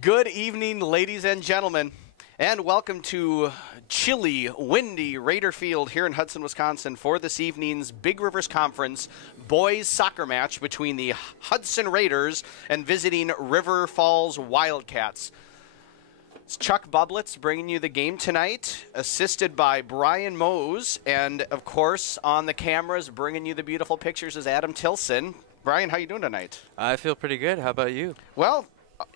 Good evening, ladies and gentlemen, and welcome to chilly, windy Raider Field here in Hudson, Wisconsin for this evening's Big Rivers Conference boys soccer match between the Hudson Raiders and visiting River Falls Wildcats. It's Chuck Bublitz bringing you the game tonight, assisted by Brian Mose, and of course on the cameras bringing you the beautiful pictures is Adam Tilson. Brian, how you doing tonight? I feel pretty good. How about you? Well,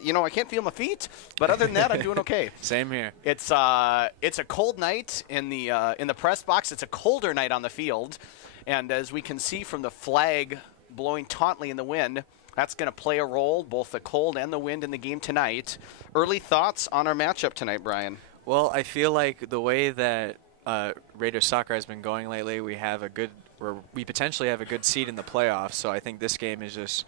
you know, I can't feel my feet, but other than that, I'm doing okay. Same here. It's a cold night in the press box. It's a colder night on the field, and as we can see from the flag blowing tautly in the wind, that's going to play a role, both the cold and the wind in the game tonight. Early thoughts on our matchup tonight, Brian? Well, I feel like the way that Raiders soccer has been going lately, we potentially have a good seed in the playoffs. So I think this game is just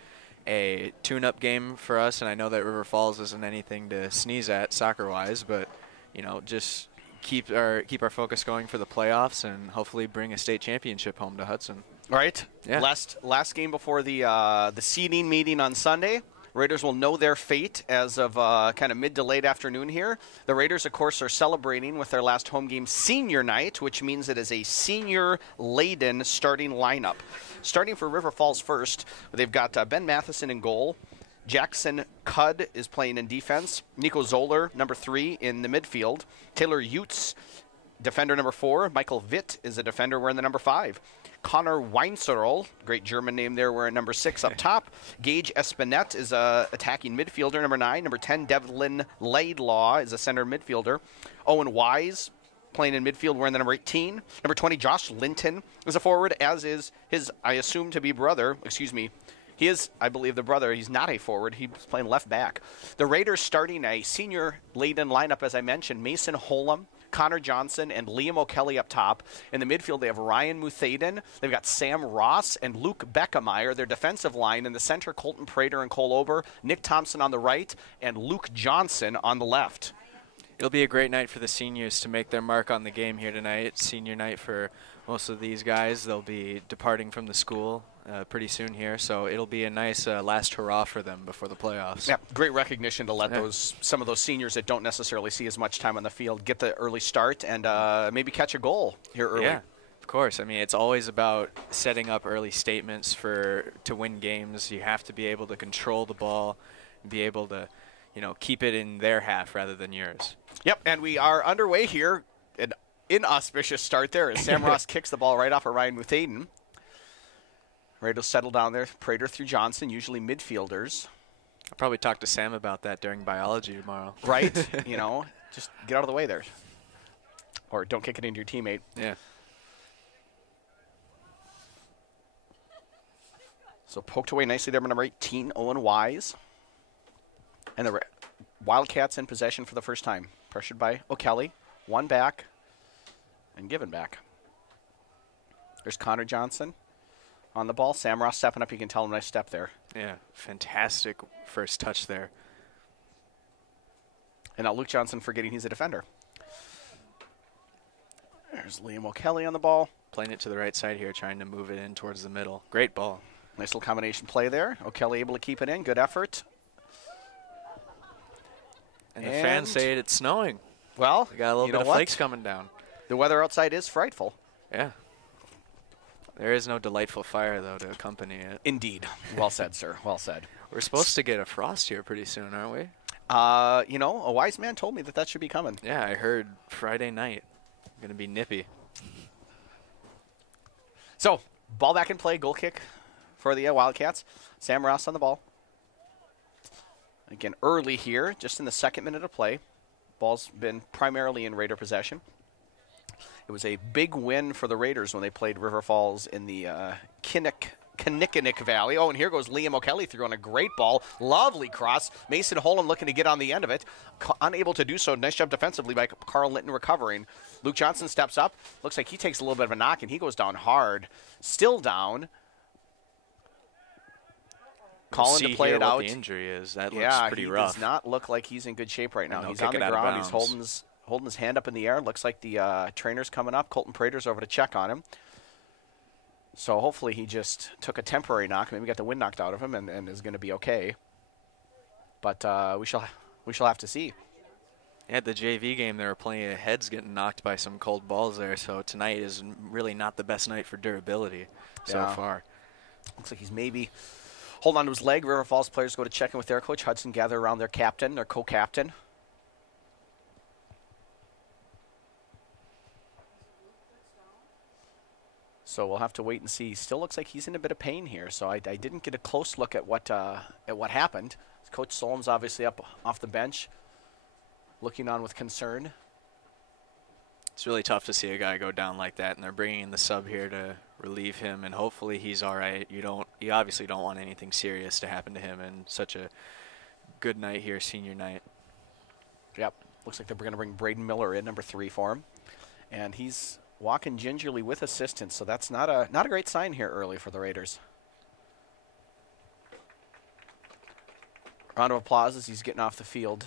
a tune-up game for us, and I know that River Falls isn't anything to sneeze at soccer-wise, but you know, just keep our focus going for the playoffs and hopefully bring a state championship home to Hudson. Right. Yeah. Last game before the seeding meeting on Sunday. Raiders will know their fate as of kind of mid to late afternoon here. The Raiders, of course, are celebrating with their last home game senior night, which means it is a senior-laden starting lineup. Starting for River Falls first, they've got Ben Matheson in goal. Jackson Cudd is playing in defense. Nico Zoller, number 3, in the midfield. Taylor Utes, defender number 4. Michael Witt is a defender wearing the number 5. Connor Weinzerl, great German name there, wearing number 6 up top. Gage Espinet is a attacking midfielder, number 9. Number 10, Devlin Laidlaw is a center midfielder. Owen Wise playing in midfield wearing the number 18. Number 20, Josh Linton is a forward, as is his, I assume to be brother, he is, I believe, the brother. He's not a forward. He's playing left back. The Raiders starting a senior-laden lineup, as I mentioned. Mason Holm, Connor Johnson, and Liam O'Kelly up top. In the midfield, they have Ryan Muthaden. They've got Sam Ross and Luke Beckemeyer. Their defensive line in the center, Colton Prater and Cole Ober. Nick Thompson on the right, and Luke Johnson on the left. It'll be a great night for the seniors to make their mark on the game here tonight. It's senior night for most of these guys. They'll be departing from the school pretty soon here, so it'll be a nice last hurrah for them before the playoffs. Yeah, great recognition to let some of those seniors that don't necessarily see as much time on the field get the early start and maybe catch a goal here early. Yeah, of course. I mean, it's always about setting up early statements to win games. You have to be able to control the ball and be able to, you know, keep it in their half rather than yours. Yep, and we are underway here. An inauspicious start there as Sam Ross kicks the ball right off of Ryan Muthaden. Raiders settle down there. Prater through Johnson, usually midfielders. I'll probably talk to Sam about that during biology tomorrow. Right, you know, just get out of the way there. Or don't kick it into your teammate. Yeah. So poked away nicely there by number 18, Owen Wise. And the Wildcats in possession for the first time. Pressured by O'Kelly. One back and given back. There's Connor Johnson on the ball. Sam Ross stepping up. You can tell him nice step there. Yeah, fantastic first touch there. And now Luke Johnson forgetting he's a defender. There's Liam O'Kelly on the ball. Playing it to the right side here, trying to move it in towards the middle. Great ball. Nice little combination play there. O'Kelly able to keep it in. Good effort. And the fans say it's snowing. Well, we got a little bit of flakes coming down. The weather outside is frightful. Yeah. There is no delightful fire, though, to accompany it. Indeed. Well said, sir. Well said. We're supposed to get a frost here pretty soon, aren't we? You know, a wise man told me that should be coming. Yeah, I heard Friday night. Going to be nippy. So, ball back in play, goal kick for the Wildcats. Sam Ross on the ball. Again, early here, just in the second minute of play. Ball's been primarily in Raider possession. It was a big win for the Raiders when they played River Falls in the Kinnickinnick Valley. Oh, and here goes Liam O'Kelly through on a great ball. Lovely cross. Mason Holm looking to get on the end of it. Unable to do so. Nice job defensively by Carl Linton recovering. Luke Johnson steps up. Looks like he takes a little bit of a knock, and he goes down hard. Still down. Calling to play it out. What the injury is. That looks pretty rough. He does not look like he's in good shape right now. He's on the ground. He's holding his hand up in the air. Looks like the trainer's coming up. Colton Prater's over to check on him. So hopefully he just took a temporary knock, maybe got the wind knocked out of him, and is going to be okay. But we shall we shall have to see. At the JV game, there were plenty of heads getting knocked by some cold balls there, so tonight is really not the best night for durability so far. Looks like he's maybe holding on to his leg. River Falls players go to check in with their coach. Hudson gather around their captain, their co-captain. So we'll have to wait and see. Still looks like he's in a bit of pain here, so I didn't get a close look at what happened. Coach Solom's obviously up off the bench, looking on with concern. It's really tough to see a guy go down like that, and they're bringing in the sub here to relieve him, and hopefully he's all right. You obviously don't want anything serious to happen to him in such a good night here, senior night. Yep. Looks like they're going to bring Braden Miller in, number 3 for him. And he's walking gingerly with assistance, so that's not a great sign here early for the Raiders. Round of applause as he's getting off the field.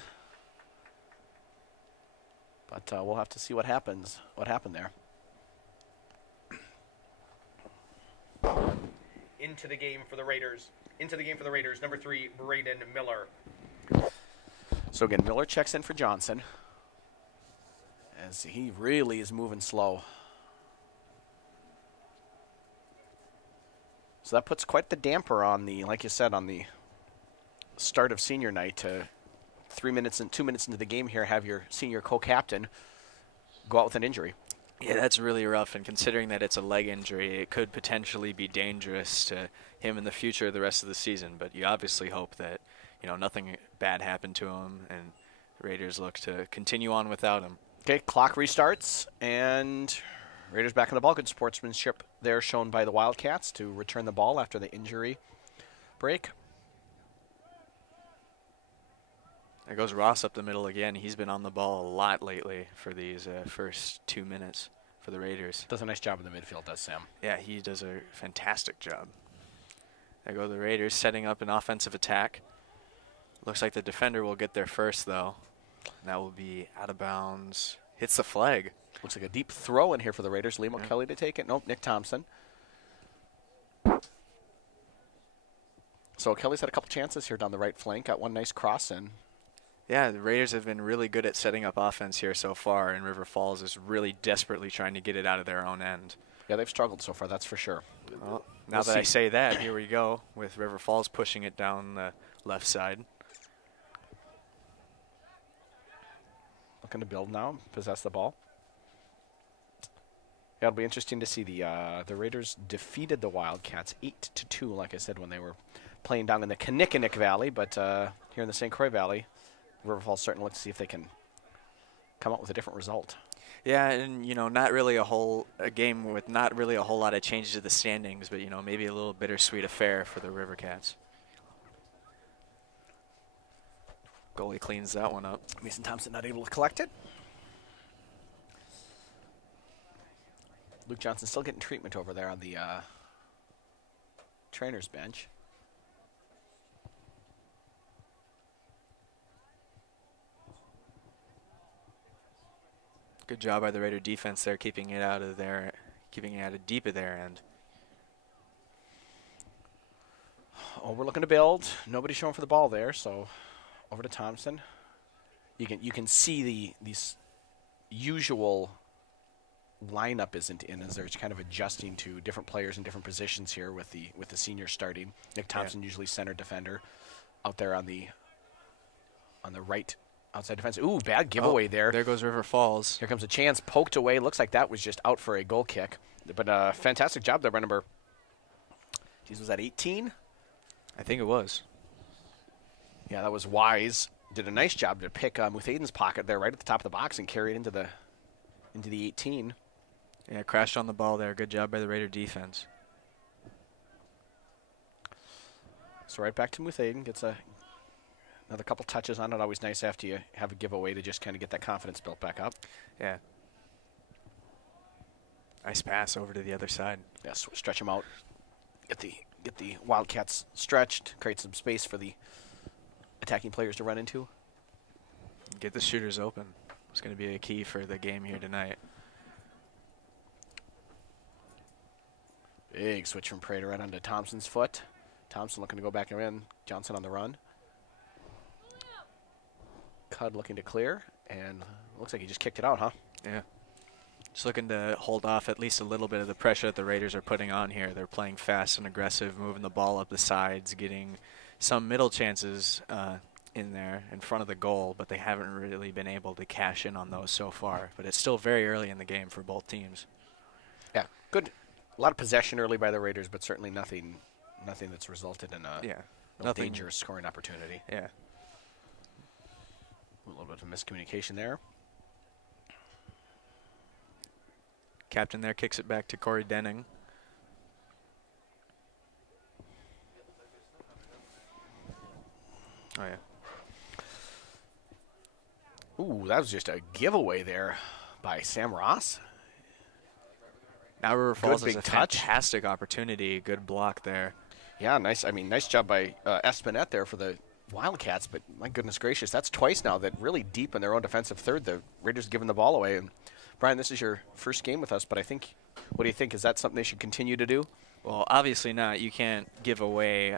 But we'll have to see what happens. What happened there? Into the game for the Raiders. Number 3, Braden Miller. So again, Miller checks in for Johnson, as he really is moving slow. So that puts quite the damper on the, like you said, on the start of senior night. To 2 minutes into the game here, have your senior co-captain go out with an injury. Yeah, that's really rough, and considering that it's a leg injury, it could potentially be dangerous to him in the future, the rest of the season. But you obviously hope that, nothing bad happened to him, and the Raiders look to continue on without him. Okay, clock restarts, and Raiders back in the ball. Good sportsmanship there shown by the Wildcats to return the ball after the injury break. There goes Ross up the middle again. He's been on the ball a lot lately for these first 2 minutes for the Raiders. Does a nice job in the midfield, does Sam. Yeah, he does a fantastic job. There go the Raiders setting up an offensive attack. Looks like the defender will get there first, though. And that will be out of bounds. Hits the flag. Looks like a deep throw in here for the Raiders. Liam O'Kelly to take it. Nope, Nick Thompson. So O'Kelly's had a couple chances here down the right flank. Got one nice cross in. Yeah, the Raiders have been really good at setting up offense here so far, and River Falls is really desperately trying to get it out of their own end. Yeah, they've struggled so far, that's for sure. Well, now that I say that, here we go with River Falls pushing it down the left side. Looking to build now, possess the ball. Yeah, it'll be interesting to see. The Raiders defeated the Wildcats 8-2, like I said, when they were playing down in the Kinnickinnick Valley, but here in the St. Croix Valley, River Falls starting to look to see if they can come up with a different result. Yeah, and not really a game with not really a whole lot of changes to the standings, but maybe a little bittersweet affair for the River Cats. Goalie cleans that one up. Mason Thompson not able to collect it. Luke Johnson still getting treatment over there on the trainer's bench. Good job by the Raider defense there, keeping it out of deep of their end. Oh, we're looking to build. Nobody showing for the ball there, so over to Thompson. You can see these usual lineup isn't in, as they're kind of adjusting to different players in different positions here with the senior starting. Nick Thompson usually center defender out there on the right outside defense. Ooh, bad giveaway there. There goes River Falls. Here comes a chance, poked away. Looks like that was just out for a goal kick. But fantastic job there by number, was that 18? I think it was. Yeah, that was Wise. Did a nice job to pick Muthaiden's pocket there right at the top of the box and carry it into the 18. Yeah, crashed on the ball there. Good job by the Raider defense. So right back to Muthaiden. Gets another couple touches on it. Always nice after you have a giveaway to just kind of get that confidence built back up. Yeah. Nice pass over to the other side. Yes, stretch them out. Get the Wildcats stretched. Create some space for the attacking players to run into. Get the shooters open. It's going to be a key for the game here tonight. Big switch from Prater right onto Thompson's foot. Thompson looking to go back and in. Johnson on the run. Cud looking to clear, and looks like he just kicked it out, huh? Yeah. Just looking to hold off at least a little bit of the pressure that the Raiders are putting on here. They're playing fast and aggressive, moving the ball up the sides, getting some middle chances in there in front of the goal, but they haven't really been able to cash in on those so far. But it's still very early in the game for both teams. Yeah, good. A lot of possession early by the Raiders, but certainly nothing that's resulted in a dangerous scoring opportunity. Yeah. A little bit of miscommunication there. Captain there kicks it back to Corey Denning. Oh, yeah. Ooh, that was just a giveaway there by Sam Ross. Now River Falls has a touch. fantastic opportunity. Good block there. Yeah, nice. I mean, nice job by Espinette there for the Wildcats, but my goodness gracious, that's twice now that really deep in their own defensive third, the Raiders giving the ball away. And Brian, this is your first game with us, but what do you think? Is that something they should continue to do? Well, obviously not. You can't give away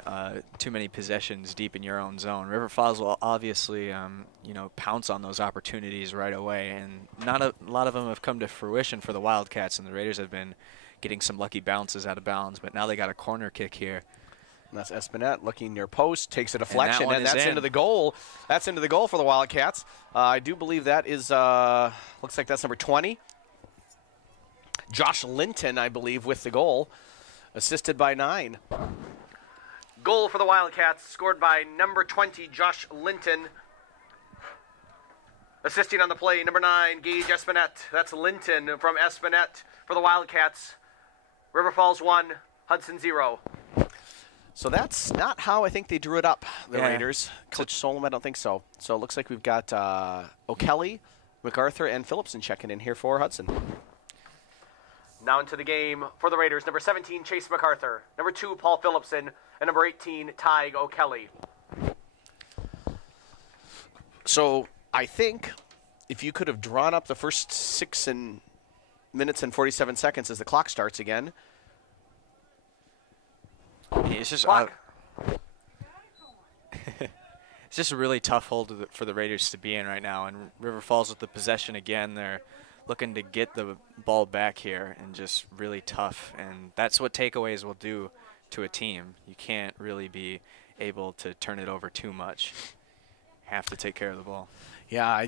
too many possessions deep in your own zone. River Falls will obviously, pounce on those opportunities right away, and not a lot of them have come to fruition for the Wildcats, and the Raiders have been getting some lucky bounces out of bounds, but now they got a corner kick here. And that's Espinette looking near post, takes a deflection, and that's in. into the goal. That's into the goal for the Wildcats. I do believe that is, looks like that's number 20. Josh Linton, I believe, with the goal, assisted by 9. Goal for the Wildcats, scored by number 20, Josh Linton. Assisting on the play, number 9, Gage Espinette. That's Linton from Espinette for the Wildcats. River Falls 1, Hudson 0. So that's not how I think they drew it up, the Raiders. Coach Solom, I don't think so. So it looks like we've got O'Kelly, MacArthur, and Phillipson checking in here for Hudson. Now into the game for the Raiders, number 17, Chase MacArthur. Number 2, Paul Phillipson. And number 18, Tig O'Kelly. So I think if you could have drawn up the first 6 minutes and 47 seconds as the clock starts again. It's just it's just a really tough hold for the Raiders to be in right now. And River Falls with the possession again. They're looking to get the ball back here, and just really tough. And that's what takeaways will do to a team. You can't really be able to turn it over too much. Have to take care of the ball. Yeah, I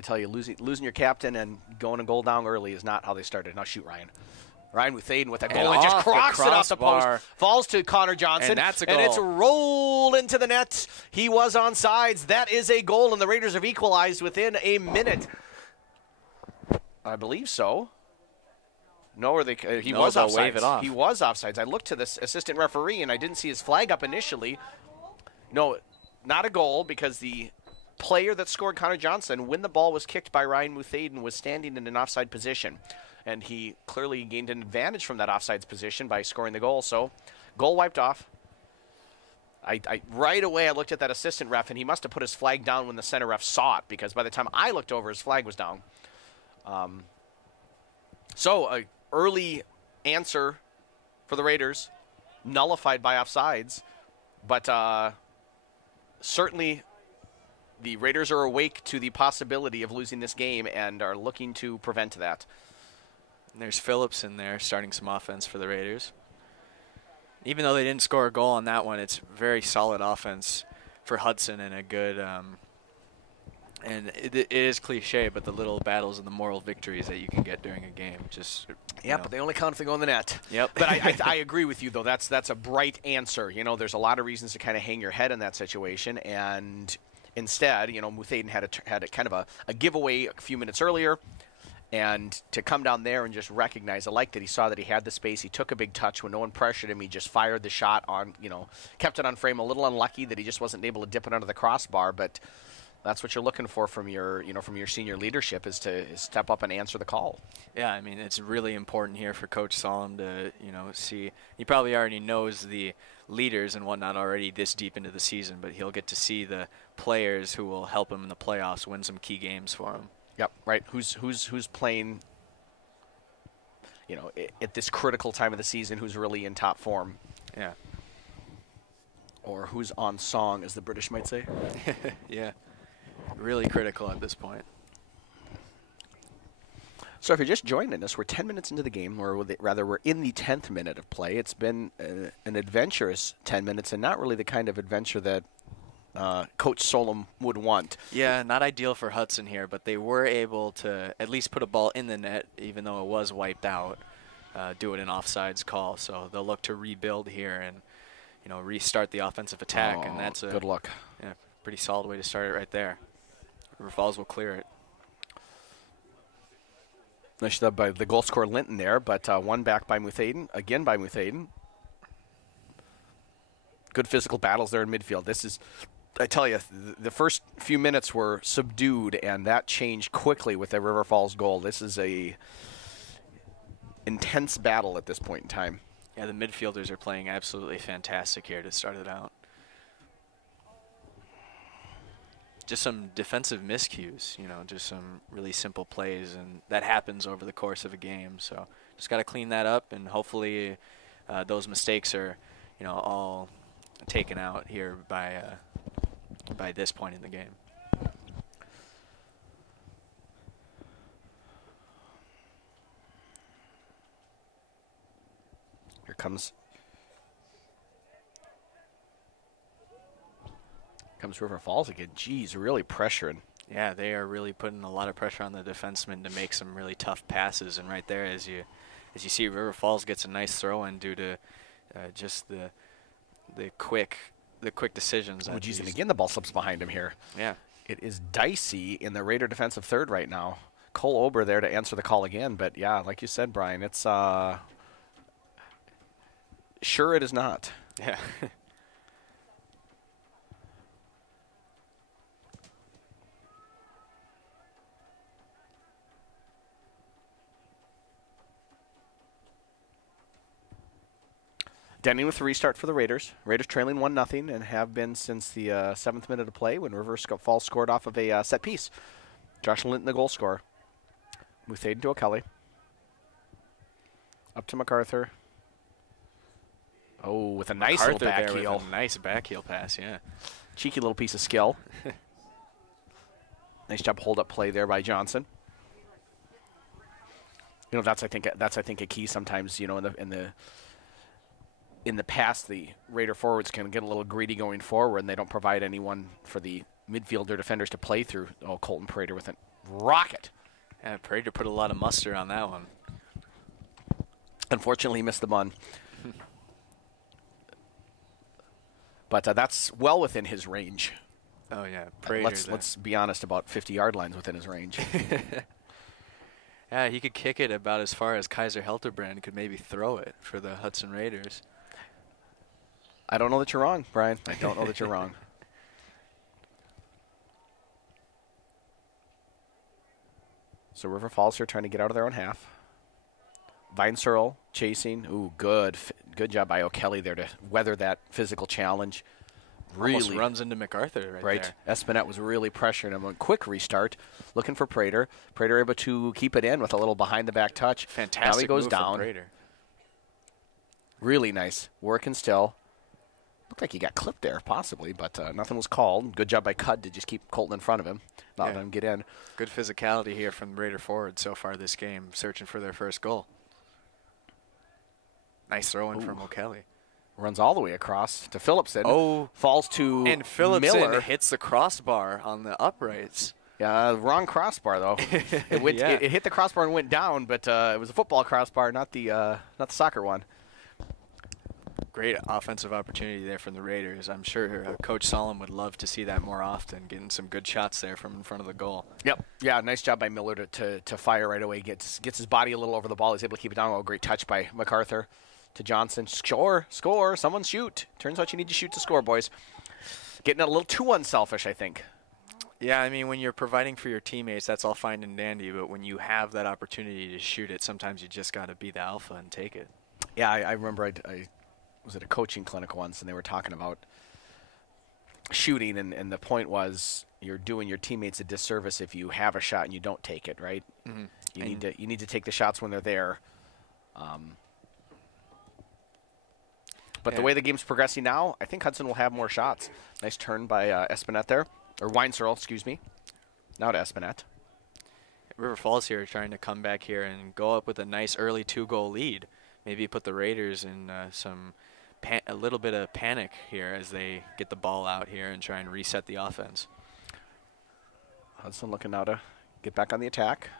tell you, losing your captain and going a goal down early is not how they started. Now shoot, Ryan. Ryan with Aiden with that goal and just crocks it off the post. Falls to Connor Johnson. And that's a goal. And it's rolled into the net. He was onside. That is a goal, and the Raiders have equalized within a minute. I believe so. No, or he was offsides. Wave it off. He was offsides. I looked to this assistant referee, and I didn't see his flag up initially. No, not a goal, because the player that scored, Connor Johnson, when the ball was kicked by Ryan Muthaden, was standing in an offside position. And he clearly gained an advantage from that offsides position by scoring the goal. So, goal wiped off. Right away, I looked at that assistant ref, and he must have put his flag down when the center ref saw it, because by the time I looked over, his flag was down. So, an early answer for the Raiders, nullified by offsides. But certainly the Raiders are awake to the possibility of losing this game and are looking to prevent that. And there's Phillips in there starting some offense for the Raiders. Even though they didn't score a goal on that one, it's very solid offense for Hudson, and a good and it is cliche, but the little battles and the moral victories that you can get during a game. But they only count if they go in the net. Yep. But I agree with you, though. That's a bright answer. There's a lot of reasons to kind of hang your head in that situation, and instead, Muthaden had a kind of a giveaway a few minutes earlier. And to come down there and just recognize, I like that he saw that he had the space. He took a big touch when no one pressured him. He just fired the shot on, kept it on frame. A little unlucky that he just wasn't able to dip it under the crossbar. But that's what you're looking for from your senior leadership, is to step up and answer the call. Yeah, I mean, it's really important here for Coach Solom to, see. He probably already knows the leaders and whatnot already this deep into the season, but he'll get to see the players who will help him in the playoffs win some key games for him. Yep, right. Who's playing, at this critical time of the season, who's really in top form. Yeah. Or who's on song, as the British might say. Yeah, really critical at this point. So if you're just joining us, we're 10 minutes into the game, or rather we're in the 10th minute of play. It's been an adventurous 10 minutes and not really the kind of adventure that Coach Solom would want. Yeah, not ideal for Hudson here, but they were able to at least put a ball in the net, even though it was wiped out, do it an offsides call. So they'll look to rebuild here and restart the offensive attack, and that's a good luck. Yeah, pretty solid way to start it right there. River Falls will clear it. Nice job by the goal scorer Linton there, but one back by Muthaden, again by Muthaden. Good physical battles there in midfield. This is, I tell you, the first few minutes were subdued, and that changed quickly with the River Falls goal. This is a intense battle at this point in time. Yeah, the midfielders are playing absolutely fantastic here to start it out. Just some defensive miscues, just some really simple plays, and that happens over the course of a game. So just got to clean that up, and hopefully those mistakes are, all taken out here by this point in the game. Here comes River Falls again. Geez, really pressuring. Yeah, they are really putting a lot of pressure on the defenseman to make some really tough passes. And right there, as you see, River Falls gets a nice throw in due to just the quick decisions. Oh, geez, and again the ball slips behind him here. Yeah, it is dicey in the Raider defensive third right now. Cole Ober there to answer the call again, but yeah, like you said, Brian, it's sure it is not. Yeah. Denning with the restart for the Raiders. Raiders trailing 1-0 and have been since the 7th minute of play when River Falls scored off of a set piece. Josh Linton, the goal scorer. Muthaden to O'Kelly. Up to MacArthur. Oh, with a nice little back heel. With a nice back heel pass, yeah. Cheeky little piece of skill. Nice job hold up play there by Johnson. That's I think a key sometimes. In the past, the Raider forwards can get a little greedy going forward, and they don't provide anyone for the midfielder defenders to play through. Oh, Colton Prater with a rocket. Yeah, Prater put a lot of mustard on that one. Unfortunately, he missed the bun. But that's well within his range. Oh, yeah. Prater, let's be honest, about 50-yard lines within his range. Yeah, he could kick it about as far as Kaiser Helterbrand could maybe throw it for the Hudson Raiders. I don't know that you're wrong, Brian. I don't know that you're wrong. So River Falls here trying to get out of their own half. Vinesearle chasing. Ooh, good job by O'Kelly there to weather that physical challenge. Really almost runs into MacArthur right there. Espinette was really pressuring him. A quick restart, looking for Prater. Prater able to keep it in with a little behind-the-back touch. Fantastic Now he goes move down. from Prater. Really nice. Working still. Looked like he got clipped there, possibly, but nothing was called. Good job by Cudd to just keep Colton in front of him, not let him get in. Good physicality here from Raider forward so far this game, searching for their first goal. Nice throw-in from O'Kelly. Runs all the way across to Phillipson. Oh. Falls to and Phillipson Miller. Hits the crossbar on the uprights. Yeah, wrong crossbar, though. It hit the crossbar and went down, but it was a football crossbar, not the soccer one. Great offensive opportunity there from the Raiders. I'm sure Coach Solom would love to see that more often, getting some good shots there from in front of the goal. Yep. Yeah, nice job by Miller to fire right away. Gets his body a little over the ball. He's able to keep it down. Oh, great touch by MacArthur to Johnson. Score. Someone shoot. Turns out you need to shoot to score, boys. Getting a little too unselfish, I think. Yeah, I mean, when you're providing for your teammates, that's all fine and dandy, but when you have that opportunity to shoot it, sometimes you just got to be the alpha and take it. Yeah, I remember I was at a coaching clinic once, and they were talking about shooting, and the point was you're doing your teammates a disservice if you have a shot and you don't take it, right? Mm-hmm. You need to take the shots when they're there. But the way the game's progressing now, I think Hudson will have more shots. Nice turn by Espinette there. Or Weinzierl, excuse me. Now to Espinette. River Falls here trying to come back here and go up with a nice early 2-goal lead. Maybe put the Raiders in a little bit of panic here as they get the ball out here and try and reset the offense. Hudson looking now to get back on the attack.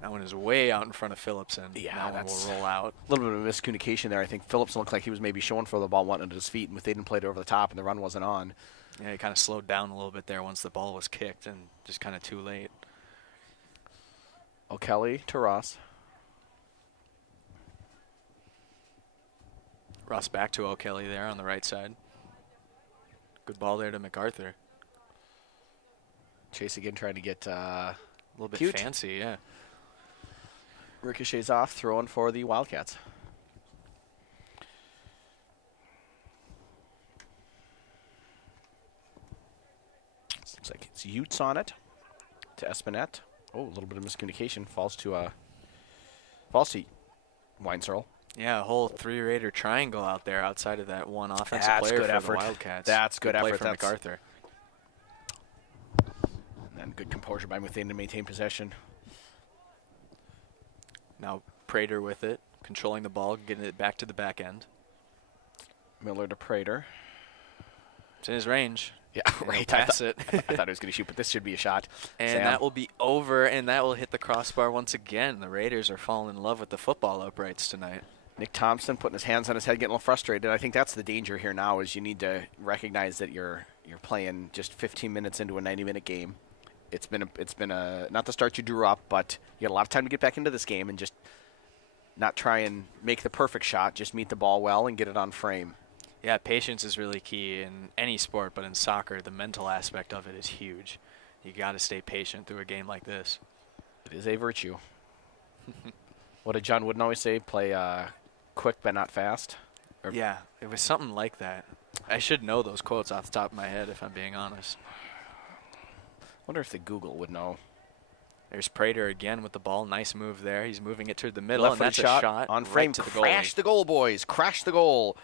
That one is way out in front of Phillipson. Yeah, that one will roll out. A little bit of miscommunication there. I think Phillipson looked like he was maybe showing for the ball, wanting his feet, and they didn't play it over the top, and the run wasn't on. Yeah, he kind of slowed down a little bit there once the ball was kicked, and just kind of too late. O'Kelly to Ross. Ross back to O'Kelly there on the right side. Good ball there to MacArthur. Chase again trying to get a little bit cute. Fancy, yeah. Ricochets off, throwing for the Wildcats. Looks like it's Utes on it to Espinette. Oh, a little bit of miscommunication. Falls to Weinzierl. Yeah, a whole 3-Raider triangle out there outside of that one offensive That's player good for effort. the Wildcats. That's good play effort. from MacArthur. And then good composure by Muthane to maintain possession. Now Prater with it, controlling the ball, getting it back to the back end. Miller to Prater. It's in his range. Yeah, And right. he'll pass it. I thought he was going to shoot, but this should be a shot. And Sam. that will be over, and that will hit the crossbar once again. The Raiders are falling in love with the football uprights tonight. Nick Thompson putting his hands on his head, getting a little frustrated. I think that's the danger here now is you need to recognize that you're playing just 15 minutes into a 90-minute game. It's been a not the start you drew up, but you got a lot of time to get back into this game and just not try and make the perfect shot. Just meet the ball well and get it on frame. Yeah, patience is really key in any sport, but in soccer, the mental aspect of it is huge. You got to stay patient through a game like this. It is a virtue. What did John Wooden always say? Play quick but not fast. Yeah, it was something like that. I should know those quotes off the top of my head, if I'm being honest. Wonder if the Google would know. There's Prater again with the ball. Nice move there. He's moving it to the middle, Left and that's shot a shot on frame. right to the Crash goalie. the goal, boys. Crash the goal.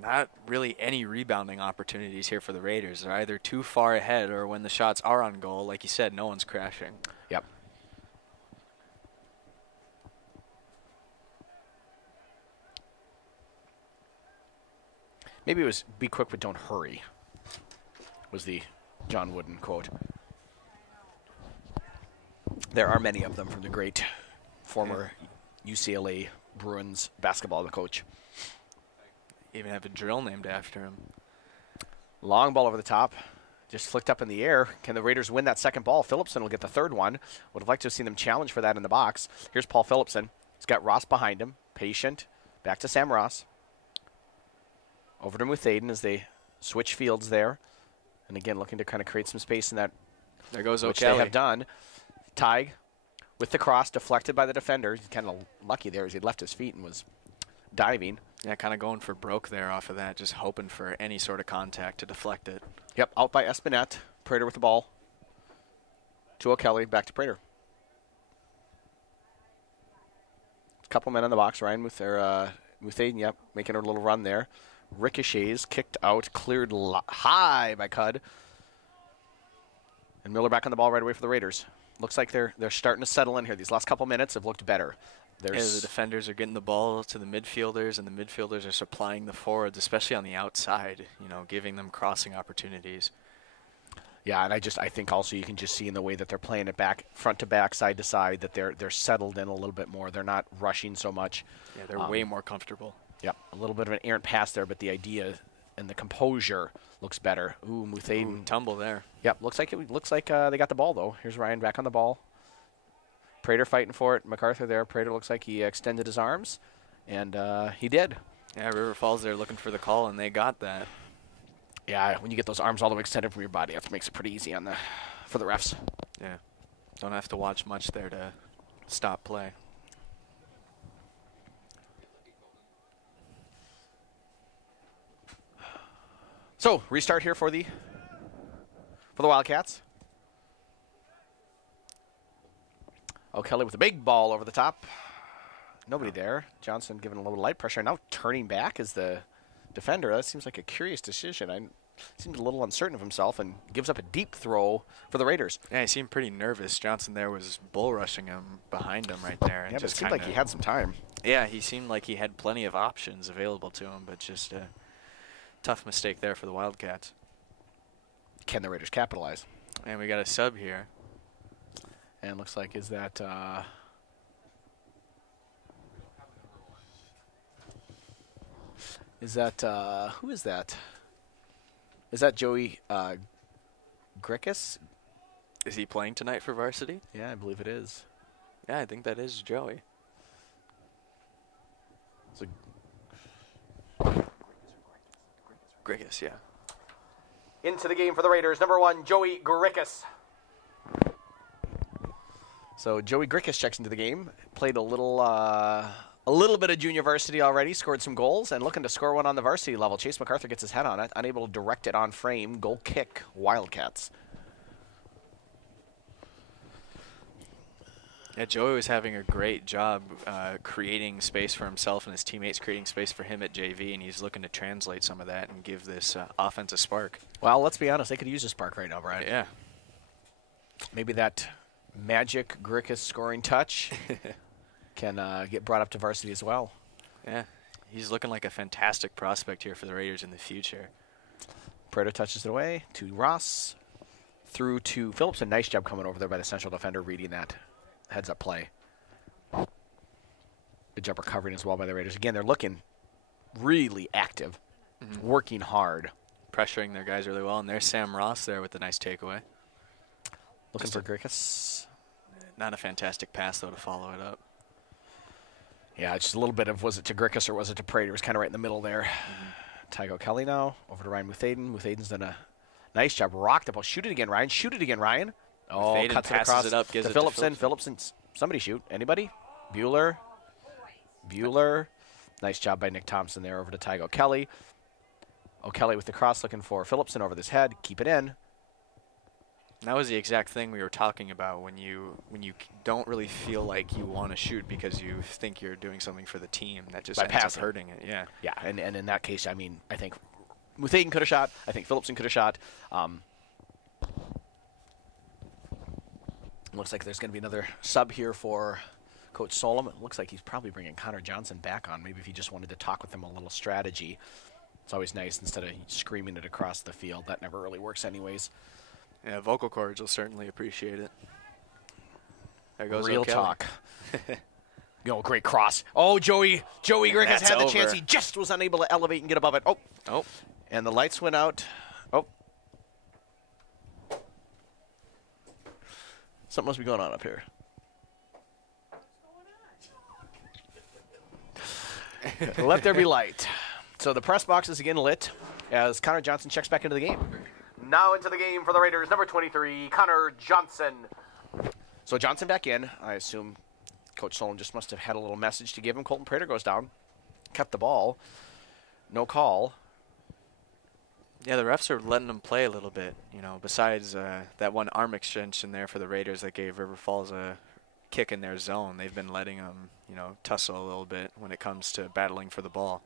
Not really any rebounding opportunities here for the Raiders. They're either too far ahead, or when the shots are on goal, like you said, no one's crashing. Yep. Maybe it was be quick but don't hurry, was the John Wooden quote. There are many of them from the great former UCLA Bruins basketball coach. Even have a drill named after him. Long ball over the top. Just flicked up in the air. Can the Raiders win that second ball? Phillipson will get the third one. Would have liked to have seen them challenge for that in the box. Here's Paul Phillipson. He's got Ross behind him. Patient. Back to Sam Ross. Over to Muthaden as they switch fields there. And again, looking to kind of create some space in that. There goes which O'Kelly. they have done. Tig with the cross, deflected by the defender. He's kind of lucky there as he left his feet and was diving. Yeah, kind of going for broke there off of that, just hoping for any sort of contact to deflect it. Yep, out by Espinette. Prater with the ball. To O'Kelly, back to Prater. Couple men in the box. Ryan Muthaden, yep, making a little run there. Ricochets, kicked out, cleared high by Cud. And Miller back on the ball right away for the Raiders. Looks like they're starting to settle in here. These last couple minutes have looked better. Yeah, the defenders are getting the ball to the midfielders, and the midfielders are supplying the forwards, especially on the outside, giving them crossing opportunities. Yeah, and I think also you can just see in the way that they're playing it back, front to back, side to side, that they're settled in a little bit more. They're not rushing so much. Yeah, they're way more comfortable. Yep, a little bit of an errant pass there, but the idea and the composure looks better. Ooh, Muthaden. Tumble there. Yep, looks like they got the ball, though. Here's Ryan back on the ball. Prater fighting for it. MacArthur there. Prater looks like he extended his arms, and he did. Yeah, River Falls there looking for the call, and they got that. Yeah, when you get those arms all the way extended from your body, that makes it pretty easy for the refs. Yeah, don't have to watch much there to stop play. So, restart here for the Wildcats. O'Kelly with a big ball over the top. Nobody there. Johnson giving a little light pressure. Now turning back as the defender. That seems like a curious decision. Seems a little uncertain of himself and gives up a deep throw for the Raiders. Yeah, he seemed pretty nervous. Johnson there was bull rushing him behind him right there. And Yeah, but just it seemed like he had some time. Yeah, he seemed like he had plenty of options available to him, but just a tough mistake there for the Wildcats. Can the Raiders capitalize? And we got a sub here. And looks like is that who is that? Is that Joey Grickus? Is he playing tonight for varsity? Yeah, I believe it is. Yeah, I think that is Joey. So Grickus, yeah. into the game for the Raiders, number 1, Joey Grickus. So Joey Grickus checks into the game. Played a little bit of junior varsity already, scored some goals, and looking to score one on the varsity level. Chase MacArthur gets his head on it, unable to direct it on frame. Goal kick, Wildcats. Yeah, Joey was having a great job creating space for himself and his teammates, creating space for him at JV, and he's looking to translate some of that and give this offense a spark. Well, let's be honest, they could use a spark right now, Brian. Yeah. Maybe that magic Grickus scoring touch can get brought up to varsity as well. Yeah, he's looking like a fantastic prospect here for the Raiders in the future. Prater touches it away to Ross, through to Phillips. A nice job coming over there by the central defender, reading that heads-up play. Good job recovering as well by the Raiders. Again, they're looking really active, working hard. Pressuring their guys really well, and there's Sam Ross there with a nice takeaway. Looking for Grickus. Not a fantastic pass, though, to follow it up. Yeah, just a little bit of, was it to Grickus or was it to Prater? It was kind of right in the middle there. Tygo Kelly now, over to Ryan Muthaden. Muthaden's done a nice job. Rocked up. Well, shoot it again, Ryan. Shoot it again, Ryan. Oh, Muthaden cuts it passes across it up, gives to it to Phillipson. Phillipson. Somebody shoot. Anybody? Bueller. Nice job by Nick Thompson there, over to Tygo Kelly. O'Kelly with the cross, looking for Phillipson over his head. Keep it in. That was the exact thing we were talking about when you don't really feel like you want to shoot because you think you're doing something for the team. That just ends up hurting it. Yeah. Yeah, and in that case, I mean, I think Muthaden could have shot. I think Phillipson could have shot. Looks like there's going to be another sub here for Coach Solomon. It looks like he's probably bringing Connor Johnson back on. Maybe if he just wanted to talk with him a little strategy. It's always nice instead of screaming it across the field. That never really works anyways. Yeah, vocal cords will certainly appreciate it. There goes Real O'Kelly. talk. Great cross. Oh, Joey Grickus had the chance. He just was unable to elevate and get above it. Oh. And the lights went out. Oh. Something must be going on up here. Let there be light. So the press box is again lit as Connor Johnson checks back into the game. Now into the game for the Raiders, number 23, Connor Johnson. So Johnson back in. I assume Coach Solon just must have had a little message to give him. Colton Prater goes down, kept the ball, no call. Yeah, the refs are letting them play a little bit. Besides that one arm extension there for the Raiders that gave River Falls a kick in their zone, they've been letting them, tussle a little bit when it comes to battling for the ball.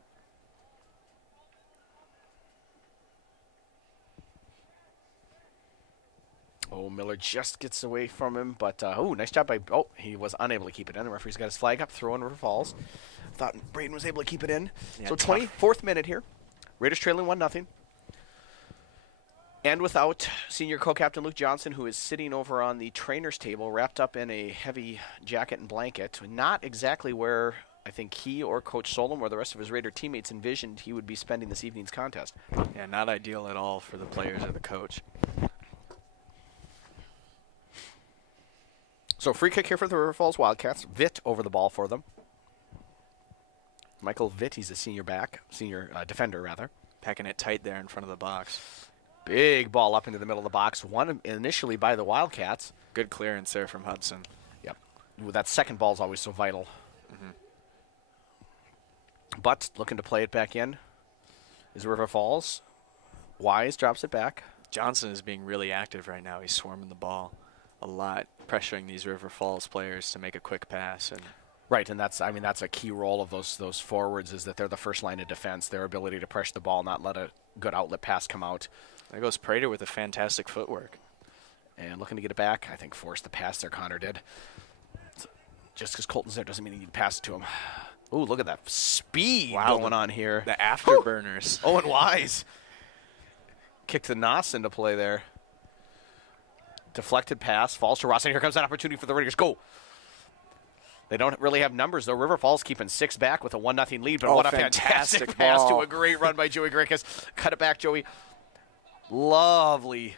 Oh, Miller just gets away from him, but nice job by. Oh, he was unable to keep it in. The referee's got his flag up, throw in River Falls. Thought Braden was able to keep it in. Yeah, so 24th minute here. Raiders trailing 1-0. And without senior co-captain Luke Johnson, who is sitting over on the trainer's table, wrapped up in a heavy jacket and blanket. Not exactly where I think he or Coach Solom or the rest of his Raider teammates envisioned he would be spending this evening's contest. Yeah, not ideal at all for the players or the coach. So free kick here for the River Falls Wildcats. Vitt over the ball for them. Michael Vitt, he's a senior defender, rather. Packing it tight there in front of the box. Big ball up into the middle of the box. Won initially by the Wildcats. Good clearance there from Hudson. Yep. That second ball is always so vital. But looking to play it back in is River Falls. Wise drops it back. Johnson is being really active right now. He's swarming the ball a lot, pressuring these River Falls players to make a quick pass. And Right, and that's a key role of those forwards is that they're the first line of defense. Their ability to pressure the ball, not let a good outlet pass come out. There goes Prater with a fantastic footwork. And looking to get it back. I think forced the pass there, Connor did. Just because Colton's there doesn't mean you need to pass it to him. Ooh, look at that speed going on here. The afterburners. Owen Wise kicked the Nos into play there. Deflected pass, falls to Ross, and here comes an opportunity for the Raiders. Go! They don't really have numbers, though. River Falls keeping 6 back with a 1-0 lead, but what a fantastic pass to a great run by Joey Grickus. Cut it back, Joey. Lovely.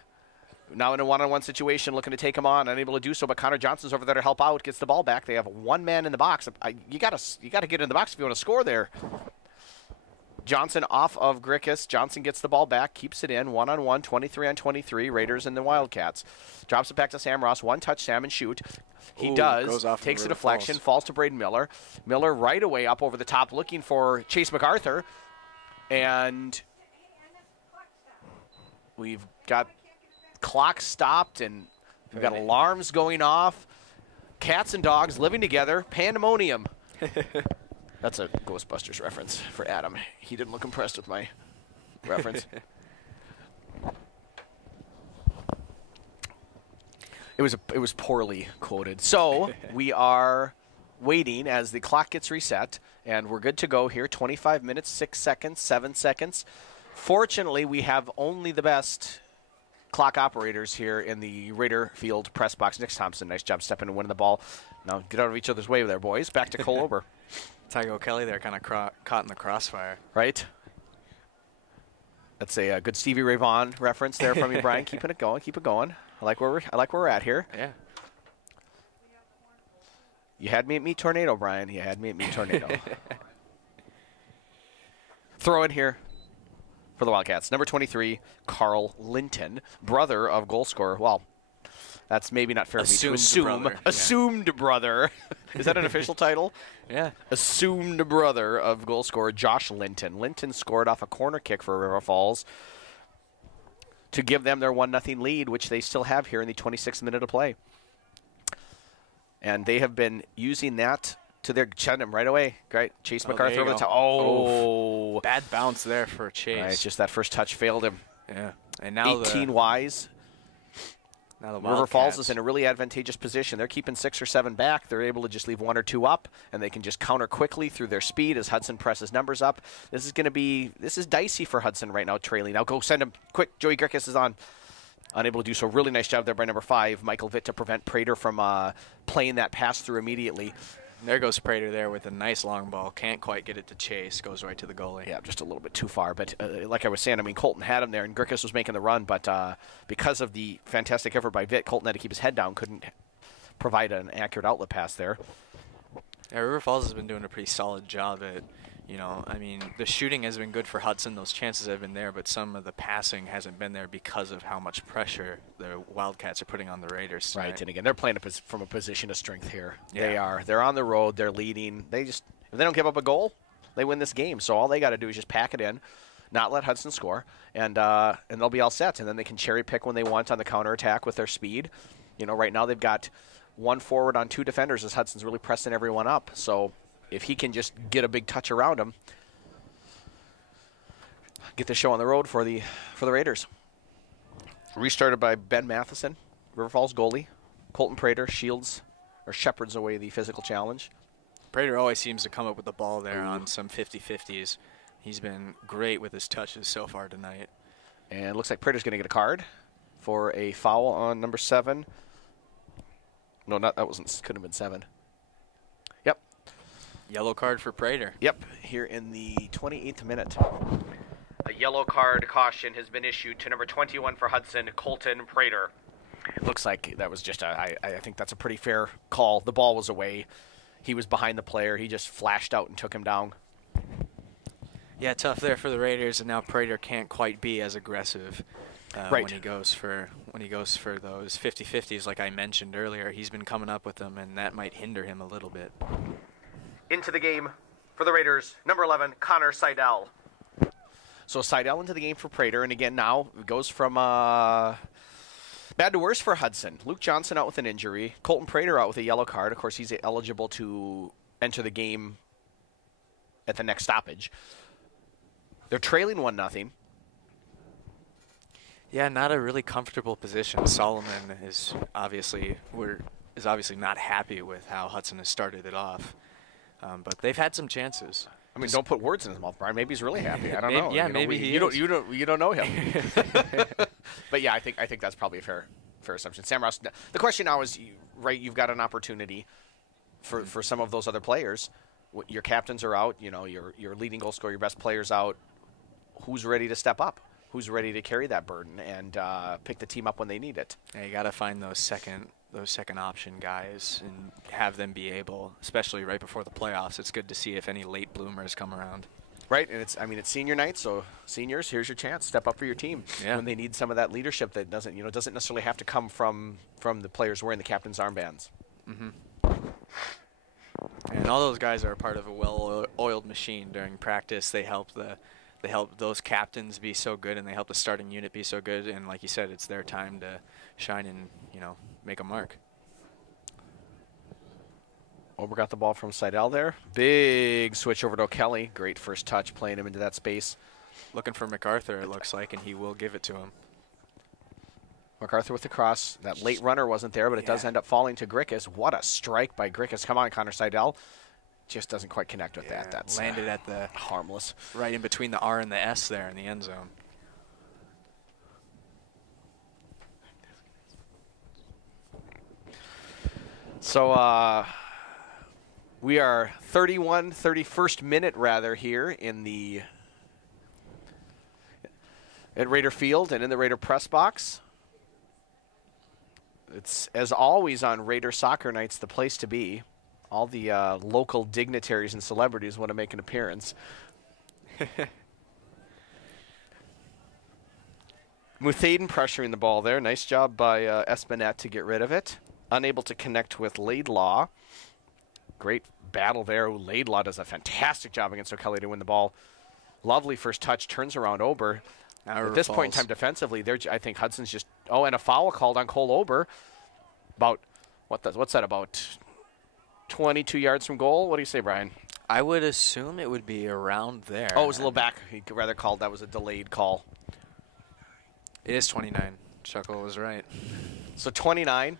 Now in a one-on-one situation, looking to take him on, unable to do so, but Connor Johnson's over there to help out, gets the ball back. They have one man in the box. You gotta get in the box if you want to score there. Johnson off of Grickus. Johnson gets the ball back, keeps it in, 1-on-1, 23-on-23, Raiders and the Wildcats. Drops it back to Sam Ross, one touch, Sam and shoot. He does, takes a deflection, falls to Braden Miller. Miller right away up over the top looking for Chase MacArthur. And we've got clock stopped and we've got alarms going off. Cats and dogs living together, pandemonium. That's a Ghostbusters reference for Adam. He didn't look impressed with my reference. It was poorly quoted. So we are waiting as the clock gets reset, and we're good to go here. 25 minutes, 6 seconds, 7 seconds. Fortunately, we have only the best clock operators here in the Raider Field press box. Nick Thompson, nice job stepping and winning the ball. Now get out of each other's way there, boys. Back to Cole Ober. Tygo Kelly there kind of caught in the crossfire. Right. That's a good Stevie Ray Vaughan reference there from you, Brian. Keeping it going, keep it going. I like where we're at here. Yeah. You had me at Meat Tornado, Brian. You had me at Meat Tornado. Throw in here for the Wildcats. Number 23, Carl Linton, brother of goal scorer. Well, that's maybe not fair of me to assume. Brother. Assumed brother. Is that an official title? Yeah. Assumed brother of goal scorer Josh Linton. Linton scored off a corner kick for River Falls to give them their 1-0 lead, which they still have here in the 26th minute of play. And they have been using that to their chin right away. Great. Chase MacArthur over the top. Oh. Bad bounce there for Chase. Right, just that first touch failed him. Yeah. And now 18 Wise. Now the River Falls is in a really advantageous position. They're keeping 6 or 7 back. They're able to just leave 1 or 2 up, and they can just counter quickly through their speed as Hudson presses numbers up. This is dicey for Hudson right now, trailing. Now go send him quick. Joey Grickus is on. Unable to do so. Really nice job there by number 5, Michael Vitt, to prevent Prater from playing that pass through immediately. There goes Prater there with a nice long ball. Can't quite get it to Chase. Goes right to the goalie. Yeah, just a little bit too far. But like I was saying, I mean, Colton had him there, and Grickus was making the run. But because of the fantastic effort by Vitt, Colton had to keep his head down, couldn't provide an accurate outlet pass there. Yeah, River Falls has been doing a pretty solid job at, the shooting has been good for Hudson. Those chances have been there, but some of the passing hasn't been there because of how much pressure the Wildcats are putting on the Raiders tonight. Right, and again, they're playing from a position of strength here. Yeah. They are. They're on the road. They're leading. If they don't give up a goal, they win this game. So all they got to do is just pack it in, not let Hudson score, and they'll be all set. And then they can cherry pick when they want on the counterattack with their speed. Right now they've got 1 forward on 2 defenders as Hudson's really pressing everyone up. So if he can just get a big touch around him, get the show on the road for the Raiders. Restarted by Ben Matheson, River Falls goalie. Colton Prater shepherds away the physical challenge. Prater always seems to come up with the ball there on some 50-50s. He's been great with his touches so far tonight. And it looks like Prater's going to get a card for a foul on number 7. No, couldn't have been 7. Yep. Yellow card for Prater. Yep, here in the 28th minute. A yellow card caution has been issued to number 21 for Hudson, Colton Prater. Looks like that was just I think that's a pretty fair call. The ball was away. He was behind the player. He just flashed out and took him down. Yeah, tough there for the Raiders, and now Prater can't quite be as aggressive right. when he goes for those 50-50s like I mentioned earlier. He's been coming up with them, and that might hinder him a little bit. Into the game for the Raiders, number 11, Connor Seidel. So Seidel into the game for Prater, and again now it goes from bad to worse for Hudson. Luke Johnson out with an injury. Colton Prater out with a yellow card. Of course, he's eligible to enter the game at the next stoppage. They're trailing 1-0. Yeah, not a really comfortable position. Solomon is obviously not happy with how Hudson has started it off, but they've had some chances. I mean, don't put words in his mouth, Brian. Maybe he's really happy. I don't know. Yeah, maybe he is. You don't know him. But yeah, I think that's probably a fair assumption. Sam Ross. The question now is, right? You've got an opportunity for some of those other players. Your captains are out. You know, your leading goal scorer, your best players out. Who's ready to step up? Who's ready to carry that burden and pick the team up when they need it? Yeah, you got to find those second option guys and have them be able, especially right before the playoffs. It's good to see if any late bloomers come around. Right, and it's senior night, so seniors, here's your chance. Step up for your team when they need some of that leadership that doesn't necessarily have to come from the players wearing the captain's armbands. Mm-hmm. And all those guys are a part of a well-oiled machine during practice. They help those captains be so good, and they help the starting unit be so good. And like you said, it's their time to shine and make a mark. Ober got the ball from Seidel there. Big switch over to O'Kelly. Great first touch, playing him into that space. Looking for MacArthur, it looks like, and he will give it to him. MacArthur with the cross. That late runner wasn't there, but it does end up falling to Grickus. What a strike by Grickus. Come on, Connor Seidel. Just doesn't quite connect with that. That's landed at the harmless. Right in between the R and the S there in the end zone. So we are 31st minute rather here at Raider Field and in the Raider press box. It's, as always on Raider Soccer Nights, the place to be. All the local dignitaries and celebrities want to make an appearance. Muthaden pressuring the ball there. Nice job by Espinette to get rid of it. Unable to connect with Laidlaw. Great battle there. Laidlaw does a fantastic job against O'Kelly to win the ball. Lovely first touch. Turns around Ober. At this point in time defensively, I think Hudson's just... Oh, and a foul called on Cole Ober. About... What's that, about 22 yards from goal? What do you say, Brian? I would assume it would be around there. Oh, it was a little back. He rather called that was a delayed call. It is 29. Chuckle was right. So 29.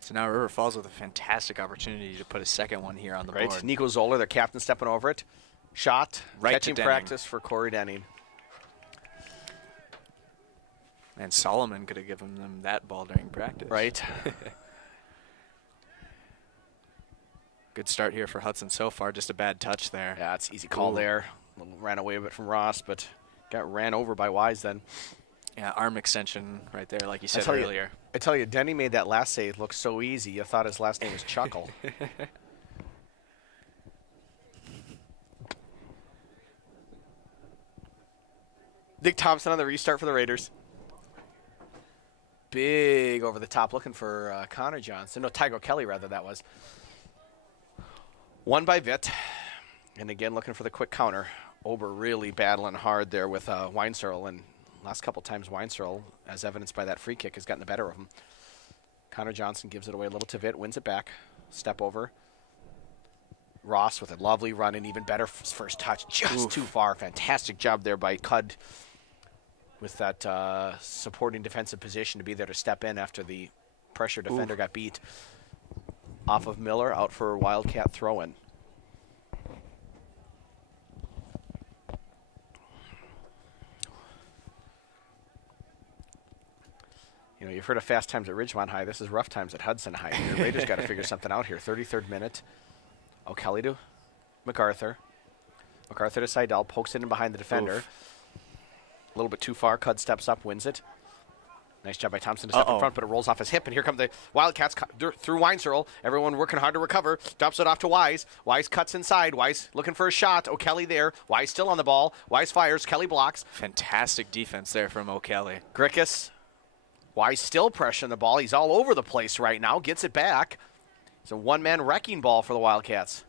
So now River Falls with a fantastic opportunity to put a second one here on the board. Nico Zoller, their captain, stepping over it. Shot. Right catching to practice for Corey Denning. And Solomon could have given them that ball during practice. Right. Good start here for Hudson so far. Just a bad touch there. Yeah, it's easy call there. Ran away a bit from Ross, but got ran over by Wise then. Yeah, arm extension right there, like you said earlier. I tell you, Denny made that last save look so easy. You thought his last name was Chuckle. Nick Thompson on the restart for the Raiders. Big over the top, looking for Connor Johnson. No, Tygo Kelly, rather, that was. Won by Vitt. And again, looking for the quick counter. Ober really battling hard there with Weinserl. And last couple times, Weinserl, as evidenced by that free kick, has gotten the better of him. Connor Johnson gives it away a little to Vitt, wins it back. Step over. Ross with a lovely run and even better first touch. Just too far. Fantastic job there by Cud with that supporting defensive position to be there to step in after the pressure defender got beat. Off of Miller, out for a Wildcat throw-in. You know, you've heard of fast times at Ridgemont High. This is rough times at Hudson High. The Raiders got to figure something out here. 33rd minute. O'Kelly to MacArthur. MacArthur to Seidel. Pokes it in behind the defender. A little bit too far. Cud steps up, wins it. Nice job by Thompson to step in front, but it rolls off his hip. And here come the Wildcats through Weinserl. Everyone working hard to recover. Drops it off to Wise. Wise cuts inside. Wise looking for a shot. O'Kelly there. Wise still on the ball. Wise fires. Kelly blocks. Fantastic defense there from O'Kelly. Grickus. Wise still pressuring the ball. He's all over the place right now. Gets it back. It's a one-man wrecking ball for the Wildcats.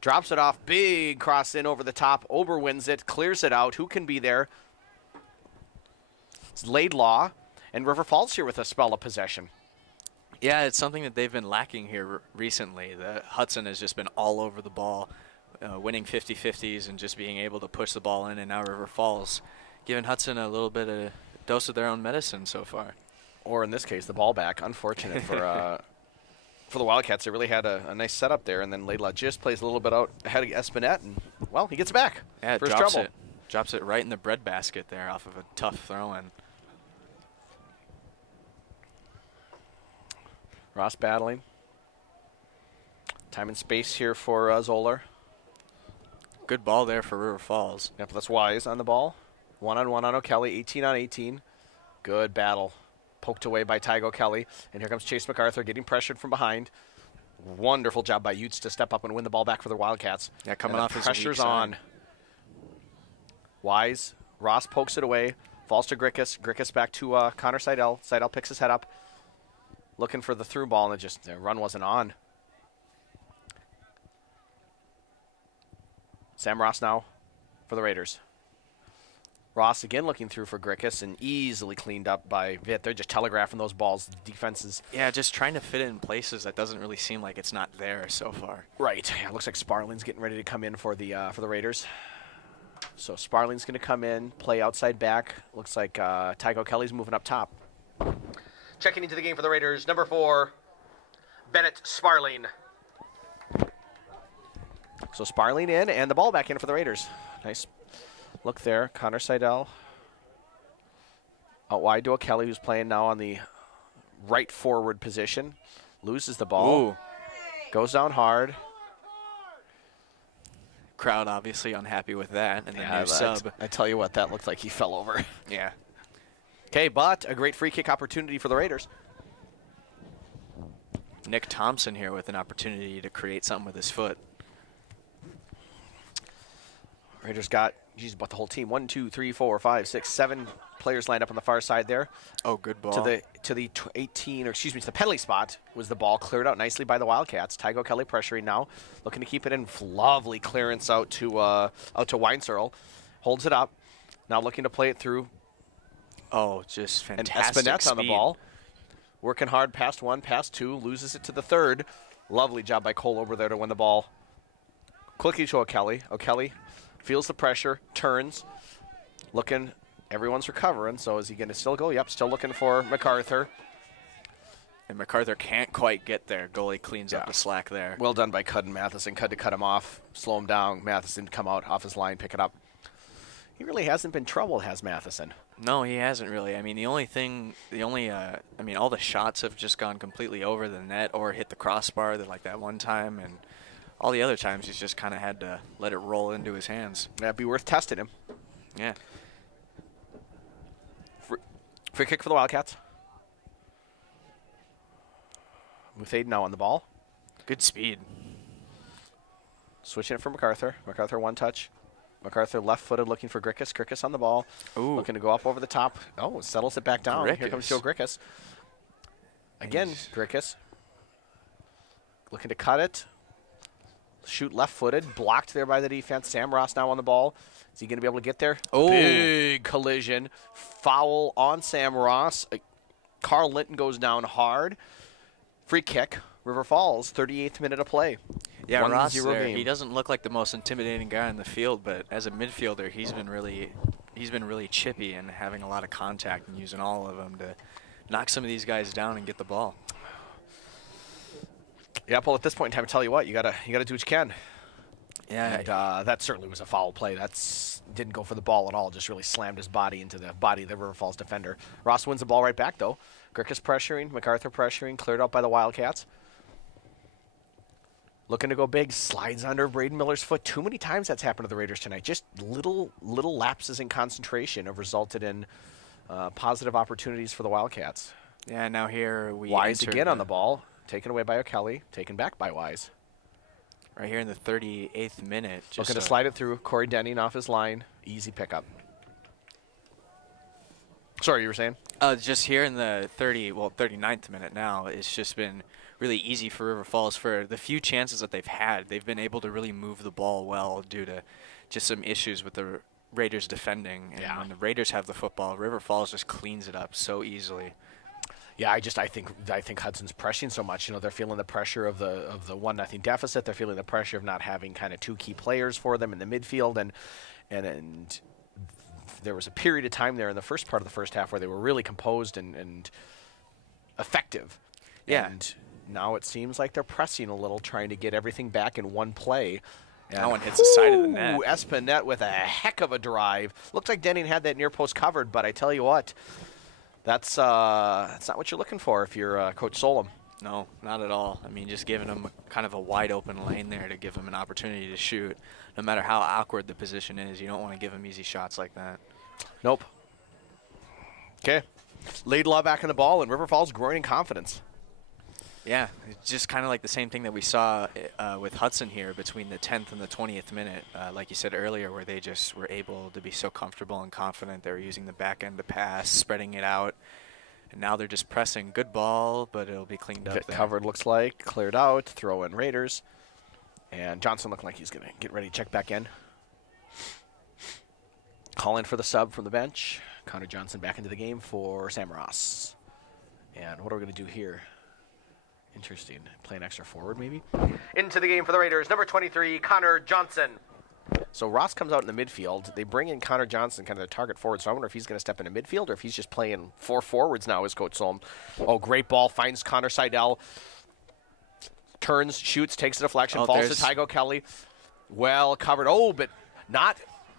Drops it off. Big cross in over the top. Ober wins it. Clears it out. Who can be there? It's Laidlaw. And River Falls here with a spell of possession. Yeah, it's something that they've been lacking here recently. Hudson has just been all over the ball, winning 50-50s and just being able to push the ball in, and now River Falls giving Hudson a little bit of dose of their own medicine so far. Or in this case, the ball back. Unfortunate for the Wildcats. They really had a nice setup there, and then Laidlaw just plays a little bit out ahead of Espinette, and, well, he gets it back for his trouble. Drops it right in the breadbasket there off of a tough throw-in. Ross battling. Time and space here for Zoller. Good ball there for River Falls. Yep, that's Wise on the ball. One-on-one on O'Kelly, 18-on-18. Good battle. Poked away by Tygo Kelly. And here comes Chase MacArthur getting pressured from behind. Wonderful job by Utes to step up and win the ball back for the Wildcats. Yeah, coming off his pressure's on. Wise. Ross pokes it away. Falls to Grickus. Grickus back to Connor Seidel. Seidel picks his head up. Looking for the through ball, and the run wasn't on. Sam Ross now for the Raiders. Ross again looking through for Grickus and easily cleaned up by Vitt. They're just telegraphing those balls. The defenses. Yeah, just trying to fit it in places that doesn't really seem like it's not there so far. Right. Yeah, it looks like Sparling's getting ready to come in for the Raiders. So Sparling's going to come in, play outside back. Looks like Tygo Kelly's moving up top. Checking into the game for the Raiders, number 4, Bennett Sparling. So Sparling in, and the ball back in for the Raiders. Nice look there. Connor Seidel out wide to O'Kelly, who's playing now on the right forward position. Loses the ball. Ooh. Goes down hard. Crowd obviously unhappy with that, and the new sub. I tell you what, that looked like he fell over. Yeah. Okay, but a great free kick opportunity for the Raiders. Nick Thompson here with an opportunity to create something with his foot. Raiders got, about the whole team. 1, 2, 3, 4, 5, 6, 7 players lined up on the far side there. Oh, good ball. To the 18, or excuse me, to the penalty spot was the ball cleared out nicely by the Wildcats. Tygo Kelly pressuring now, looking to keep it in. Lovely clearance out to Weinzierl. Holds it up. Now looking to play it through. Oh, just fantastic And Espinette's on the speed. ball. Working hard past 1, past 2. Loses it to the 3rd. Lovely job by Cole over there to win the ball. Quickly to O'Kelly. O'Kelly feels the pressure, turns, looking. Everyone's recovering, so is he going to still go? Yep, still looking for MacArthur. And MacArthur can't quite get there. Goalie cleans up the slack there. Well done by Cud and Matheson. Cud to cut him off, slow him down. Matheson come out off his line, pick it up. He really hasn't been trouble, has Matheson? No, he hasn't really. I mean, all the shots have just gone completely over the net or hit the crossbar like that one time, and all the other times he's just kind of had to let it roll into his hands. That'd be worth testing him. Yeah. Free kick for the Wildcats. Muthade now on the ball. Good speed. Switching it for MacArthur. MacArthur one touch. MacArthur left-footed looking for Grickus. Grickus on the ball. Ooh. Looking to go up over the top. Oh, settles it back down. Grickus. Here comes Joe Grickus. Again, Grickus. Looking to cut it. Shoot left-footed. Blocked there by the defense. Sam Ross now on the ball. Is he going to be able to get there? Oh. Big collision. Foul on Sam Ross. Carl Linton goes down hard. Free kick. River Falls, 38th minute of play. Yeah, Ross there, game. he doesn't look like the most intimidating guy in the field, but as a midfielder, he's been really chippy and having a lot of contact and using all of them to knock some of these guys down and get the ball. Yeah, well, at this point in time, I tell you what, you gotta do what you can. Yeah, And that certainly was a foul play. Didn't go for the ball at all. Just really slammed his body into the body of the River Falls defender. Ross wins the ball right back, though. Grickus pressuring, MacArthur pressuring, cleared out by the Wildcats. Looking to go big, slides under Braden Miller's foot. Too many times that's happened to the Raiders tonight. Just little lapses in concentration have resulted in positive opportunities for the Wildcats. Yeah, now here we Wise again on the ball. Taken away by O'Kelly. Taken back by Wise. Right here in the 38th minute. Just Looking to slide it through. Corey Denning off his line. Easy pickup. Sorry, you were saying? Just here in the 39th minute now, it's just been really easy for River Falls. For the few chances that they've had, they've been able to really move the ball well due to just some issues with the Raiders defending. And when the Raiders have the football, River Falls just cleans it up so easily. Yeah, I think Hudson's pressing so much. They're feeling the pressure of the 1-0 deficit. They're feeling the pressure of not having kind of two key players for them in the midfield, and there was a period of time there in the first part of the first half where they were really composed and effective. Yeah. And now it seems like they're pressing a little, trying to get everything back in one play. And that one hits the side of the net. Espinette with a heck of a drive. Looked like Denning had that near post covered, but I tell you what, that's not what you're looking for if you're Coach Solom. No, not at all. I mean, just giving him kind of a wide open lane there to give him an opportunity to shoot. No matter how awkward the position is, you don't want to give him easy shots like that. Nope. Okay. Laidlaw back in the ball, and River Falls growing in confidence. Yeah, it's just kind of like the same thing that we saw with Hudson here between the 10th and the 20th minute, like you said earlier, where they just were able to be so comfortable and confident. They were using the back end to pass, spreading it out, and now they're just pressing. Good ball, but it'll be cleaned up. Get there. covered, looks like. Cleared out. Throw in Raiders. And Johnson looking like he's going to get ready to check back in. Call in for the sub from the bench. Connor Johnson back into the game for Sam Ross. And what are we going to do here? Interesting. Play an extra forward, maybe? Into the game for the Raiders, number 23, Connor Johnson. So Ross comes out in the midfield. They bring in Connor Johnson, kind of the target forward. So I wonder if he's going to step into midfield or if he's just playing 4 forwards now as Coach Solom. Oh, great ball. Finds Connor Seidel. Turns, shoots, takes a deflection, falls to Tygo Kelly. Well covered. Oh, but not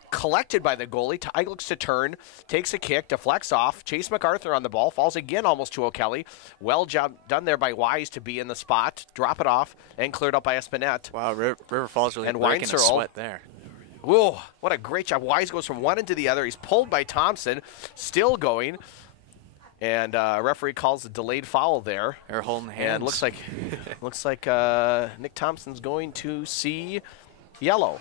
collected by the goalie. Tygo looks to turn, takes a kick, deflects off. Chase MacArthur on the ball, falls again almost to O'Kelly. Well job done there by Wise to be in the spot, drop it off, and cleared up by Espinette. Wow, River Falls really breaking a sweat there. Whoa, what a great job. Wise goes from one end to the other. He's pulled by Thompson, still going. And referee calls a delayed foul there. They're holding hands. And looks like Nick Thompson's going to see yellow.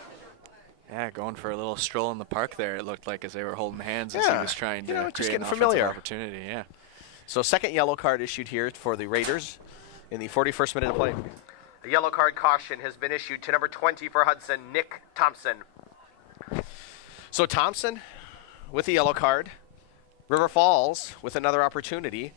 Yeah, going for a little stroll in the park there, it looked like, as they were holding hands as he was trying to create an offensive opportunity. Yeah. So second yellow card issued here for the Raiders in the 41st minute of play. A yellow card caution has been issued to number 20 for Hudson, Nick Thompson. So Thompson with the yellow card. River Falls with another opportunity.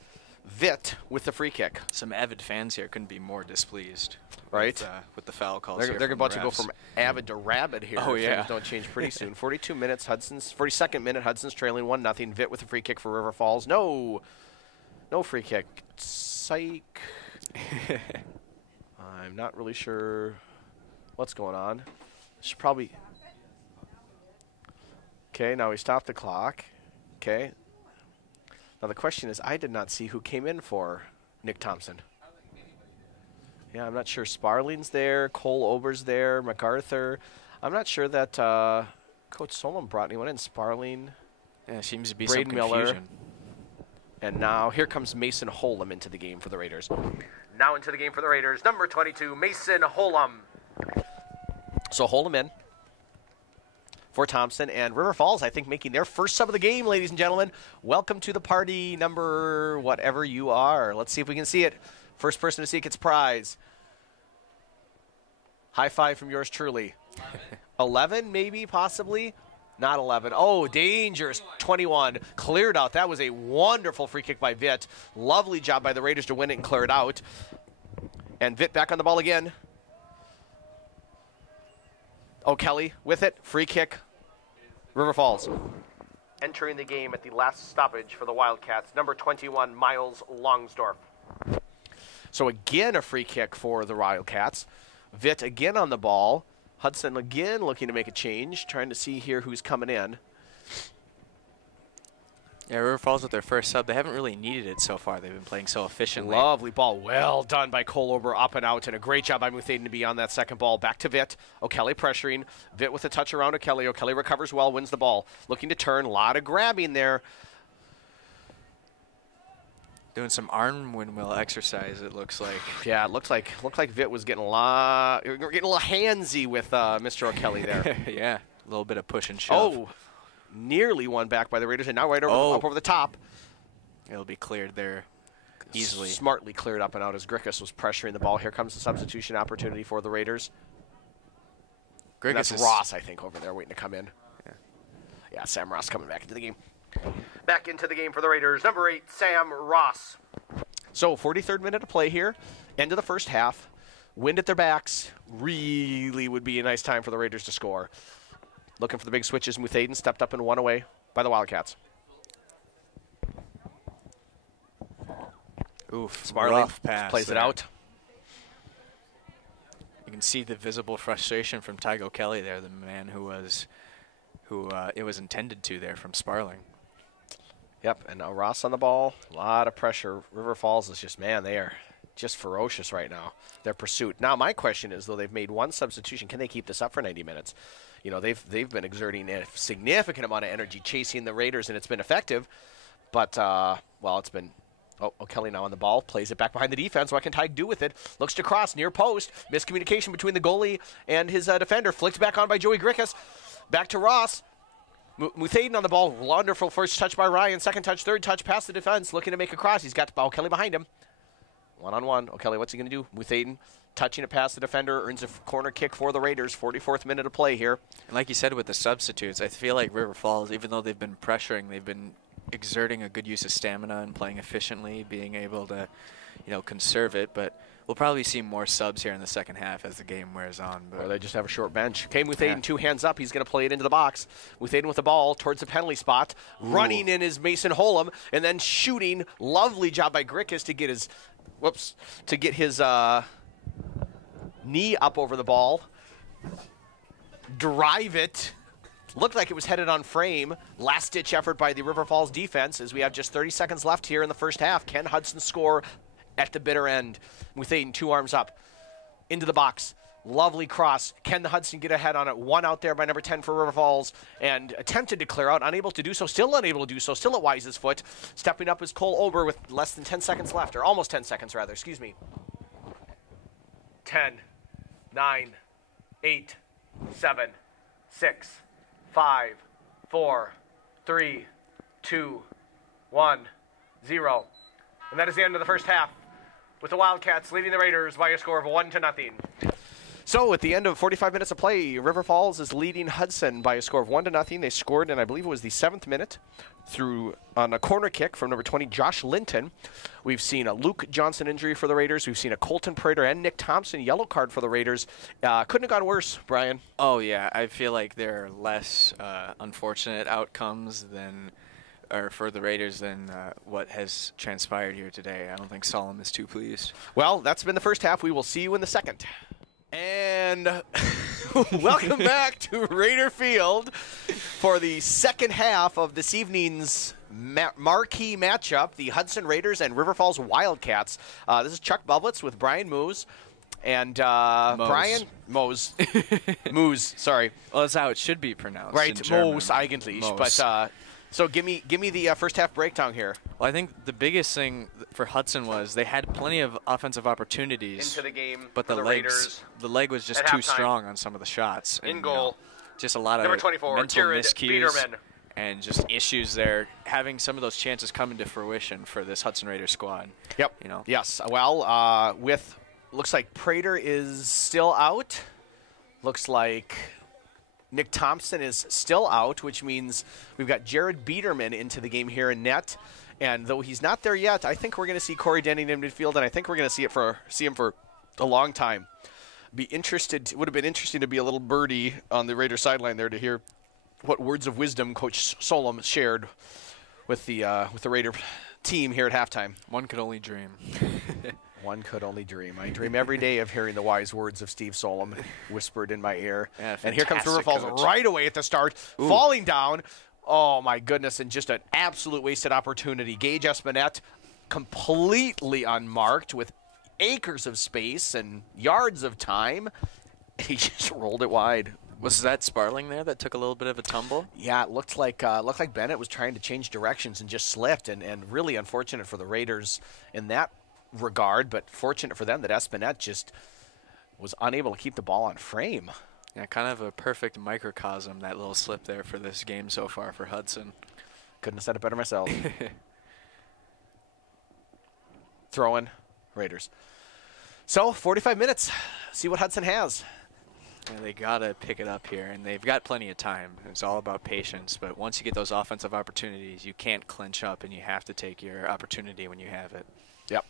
Vitt with the free kick. Some avid fans here couldn't be more displeased, right? With the foul calls. They're about to go from avid to rabid here. Oh yeah, things don't change pretty soon. 42 minutes. 42nd minute. Hudson's trailing 1-0. Vitt with a free kick for River Falls. No free kick. Psych. I'm not really sure what's going on. Should probably. Okay, now we stopped the clock. Okay. Now the question is, I did not see who came in for Nick Thompson. Yeah, I'm not sure. Sparling's there, Cole Ober's there, MacArthur. I'm not sure that Coach Solom brought anyone in. Sparling. Yeah, seems to be Braden some confusion. Miller. And now here comes Mason Holm into the game for the Raiders. Now into the game for the Raiders, number 22, Mason Holm. So Holm in for Thompson, and River Falls, I think, making their first sub of the game, ladies and gentlemen. Welcome to the party, number whatever you are. Let's see if we can see it. First person to see it gets prize. High five from yours truly. 11, maybe, possibly. Not 11. Oh, dangerous. 21. Cleared out. That was a wonderful free kick by Vitt. Lovely job by the Raiders to win it and clear it out. And Vitt back on the ball again. O'Kelly with it. Free kick. River Falls. Entering the game at the last stoppage for the Wildcats, number 21, Miles Longsdorf. So again, a free kick for the Wildcats. Vitt again on the ball. Hudson again looking to make a change, trying to see here who's coming in. Yeah, River Falls with their first sub. They haven't really needed it so far. They've been playing so efficiently. Lovely ball. Well done by Cole Ober, up and out, and a great job by Muthaden to be on that second ball. Back to Vitt. O'Kelly pressuring. Vitt with a touch around O'Kelly. O'Kelly recovers well, wins the ball. Looking to turn. A lot of grabbing there. Doing some arm windmill exercise, it looks like. Yeah, it looked like Vitt was getting a little handsy with Mr. O'Kelly there. Yeah, a little bit of push and shove. Oh, nearly won back by the Raiders, and now right over, up over the top. It'll be cleared there easily. Smartly cleared up and out as Grickus was pressuring the ball. Here comes the substitution opportunity for the Raiders. That's Ross, I think, over there waiting to come in. Yeah, Sam Ross coming back into the game. Back into the game for the Raiders. Number 8, Sam Ross. So 43rd minute of play here, end of the first half. Wind at their backs. Really would be a nice time for the Raiders to score. Looking for the big switches. Muthaden stepped up and won away by the Wildcats. Oof, Sparling rough pass plays there. it out. You can see the visible frustration from Tygo Kelly there, the man who it was intended to there from Sparling. Yep, and now Ross on the ball. A lot of pressure. River Falls is just, man, they are just ferocious right now, their pursuit. Now, my question is, though, they've made one substitution. Can they keep this up for 90 minutes? You know, they've been exerting a significant amount of energy chasing the Raiders, and it's been effective. But, well, it's been... Oh, O'Kelly now on the ball, plays it back behind the defense. What can Tig do with it? Looks to cross, near post. Miscommunication between the goalie and his defender. Flicked back on by Joey Grickus. Back to Ross. Muthaden on the ball. Wonderful first touch by Ryan. Second touch, third touch, past the defense. Looking to make a cross. He's got O'Kelly behind him. One-on-one. O'Kelly, what's he going to do? Muthaden touching it past the defender. Earns a corner kick for the Raiders. 44th minute of play here. And like you said with the substitutes, I feel like River Falls, even though they've been pressuring, they've been exerting a good use of stamina and playing efficiently, being able to, conserve it. But we'll probably see more subs here in the second half as the game wears on. But or they just have a short bench. Okay, Muthaden, 2 hands up. He's going to play it into the box. Muthaden with the ball towards the penalty spot. Ooh. Running in is Mason Holm, and then shooting. Lovely job by Grickus to get his knee up over the ball. Drive it. Looked like it was headed on frame. Last-ditch effort by the River Falls defense as we have just 30 seconds left here in the first half. Can Hudson score at the bitter end? Muthaden, 2 arms up. Into the box. Lovely cross. Can the Hudson get ahead on it? 1 out there by number 10 for River Falls. And attempted to clear out. Unable to do so. Still unable to do so. Still at Wise's foot. Stepping up is Cole Ober with less than 10 seconds left. Or almost 10 seconds, rather. Excuse me. 10, 9, 8, 7, 6, 5, 4, 3, 2, 1, 0. And that is the end of the first half, with the Wildcats leading the Raiders by a score of 1-0. So at the end of 45 minutes of play, River Falls is leading Hudson by a score of 1-0. They scored, and I believe it was the 7th minute, on a corner kick from number 20, Josh Linton. We've seen a Luke Johnson injury for the Raiders. We've seen a Colton Prater and Nick Thompson yellow card for the Raiders. Couldn't have gone worse, Brian. Oh, yeah. I feel like there are less unfortunate outcomes for the Raiders than what has transpired here today. I don't think Solomon is too pleased. Well, that's been the first half. We will see you in the second. And welcome back to Raider Field for the second half of this evening's marquee matchup, the Hudson Raiders and River Falls Wildcats. This is Chuck Bublitz with Brian Moose. And Brian Moose. Moose, sorry. Well, that's how it should be pronounced. Right, Moose eigentlich. Moose. But so give me the first half breakdown here. Well, I think the biggest thing for Hudson was they had plenty of offensive opportunities into the game, but the leg was just too strong on some of the shots. In goal, just a lot of number 24, mental Jared miscues Biederman. And just issues there. Having some of those chances come into fruition for this Hudson Raiders squad. Yep. Yes. Well, looks like Prater is still out. Looks like Nick Thompson is still out, which means we've got Jared Biederman into the game here in net. And though he's not there yet, I think we're going to see Corey Denning in midfield, and I think we're going to see him for a long time. Would have been interesting to be a little birdie on the Raiders sideline there to hear what words of wisdom Coach Solom shared with the Raider team here at halftime. One could only dream. One could only dream. I dream every day of hearing the wise words of Steve Solom whispered in my ear. Yeah, and here comes River Falls right away at the start, falling down. Oh, my goodness, and just an absolute wasted opportunity. Gage Espinette completely unmarked with acres of space and yards of time. He just rolled it wide. Was that Sparling there that took a little bit of a tumble? Yeah, it looked like Bennett was trying to change directions and just slipped, and really unfortunate for the Raiders in that regard, but fortunate for them that Espinette just was unable to keep the ball on frame. Yeah, kind of a perfect microcosm, that little slip there for this game so far for Hudson. Couldn't have said it better myself. Throwing Raiders. So, 45 minutes. See what Hudson has. Yeah, they got to pick it up here, and they've got plenty of time. It's all about patience, but once you get those offensive opportunities, you can't clinch up, and you have to take your opportunity when you have it. Yep.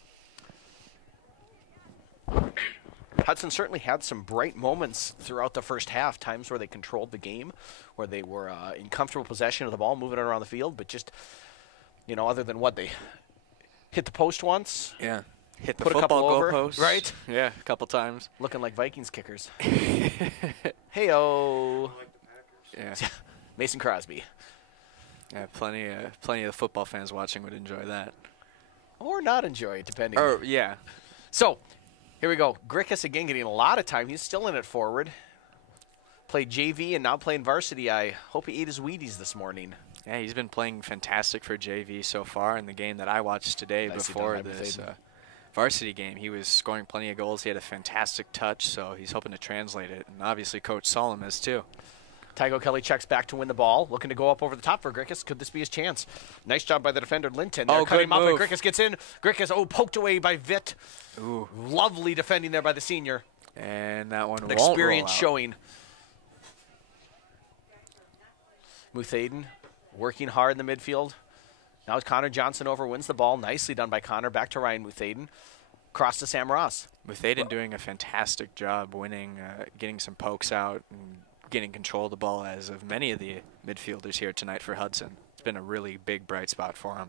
Hudson certainly had some bright moments throughout the first half, times where they controlled the game, where they were in comfortable possession of the ball, moving it around the field, but just, other than what, they hit the post once. Yeah. Hit the put a couple football over, goalpost. right? Yeah, a couple times. Looking like Vikings kickers. Hey-o. Yeah. Mason Crosby. Yeah, plenty of the football fans watching would enjoy that. Or not enjoy it, depending. Oh, yeah. So, here we go. Grickus again getting a lot of time. He's still in it forward. Played JV and now playing varsity. I hope he ate his Wheaties this morning. Yeah, he's been playing fantastic for JV so far in the game that I watched today. Nicely Before done by this Muthayden. Varsity game. He was scoring plenty of goals. He had a fantastic touch, so he's hoping to translate it. And obviously Coach Solom is too. Tygo Kelly checks back to win the ball, looking to go up over the top for Grickus. Could this be his chance? Nice job by the defender, Linton. They're cutting him up, and Grickus gets in. Grickus, poked away by Vitt. Ooh. Lovely defending there by the senior. And that one An won't experience roll out. showing. Muthayden working hard in the midfield. Now it's Connor Johnson over, wins the ball. Nicely done by Connor. Back to Ryan Muthayden. Cross to Sam Ross. Muthayden doing a fantastic job winning, getting some pokes out, and getting control of the ball, as of many of the midfielders here tonight for Hudson. It's been a really big bright spot for him.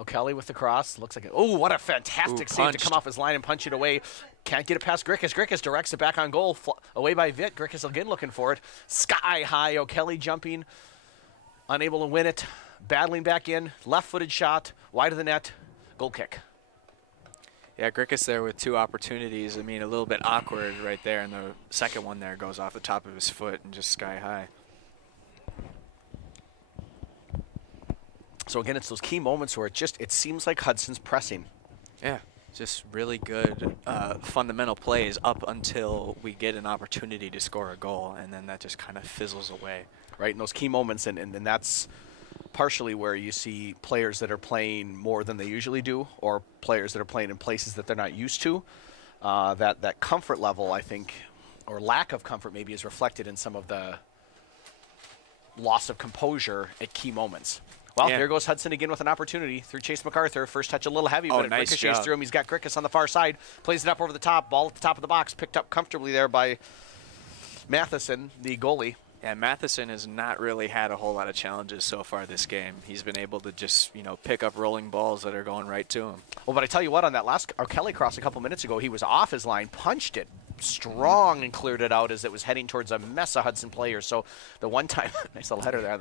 O'Kelly with the cross. Looks like what a fantastic save to come off his line and punch it away. Can't get it past Grickus. Grickus directs it back on goal. Away by Vitt. Grickus again looking for it. Sky high. O'Kelly jumping. Unable to win it. Battling back in. Left-footed shot. Wide of the net. Goal kick. Yeah, Grickus there with two opportunities. I mean, a little bit awkward right there, and the second one there goes off the top of his foot and just sky high. So again, it's those key moments where it seems like Hudson's pressing. Yeah, just really good fundamental plays up until we get an opportunity to score a goal, and then that just kind of fizzles away. Right, in those key moments, and that's partially where you see players that are playing more than they usually do, or players that are playing in places that they're not used to. That comfort level, I think, or lack of comfort maybe, is reflected in some of the loss of composure at key moments. Well, There goes Hudson again with an opportunity through Chase MacArthur. First touch a little heavy, but it nice ricochets through him. He's got Grickus on the far side. Plays it up over the top. Ball at the top of the box. Picked up comfortably there by Matheson, the goalie. Yeah, Matheson has not really had a whole lot of challenges so far this game. He's been able to just, pick up rolling balls that are going right to him. Well, but I tell you what, on that last Kelly cross a couple minutes ago, he was off his line, punched it strong and cleared it out as it was heading towards a mess of Hudson players. So the one time, nice little header there,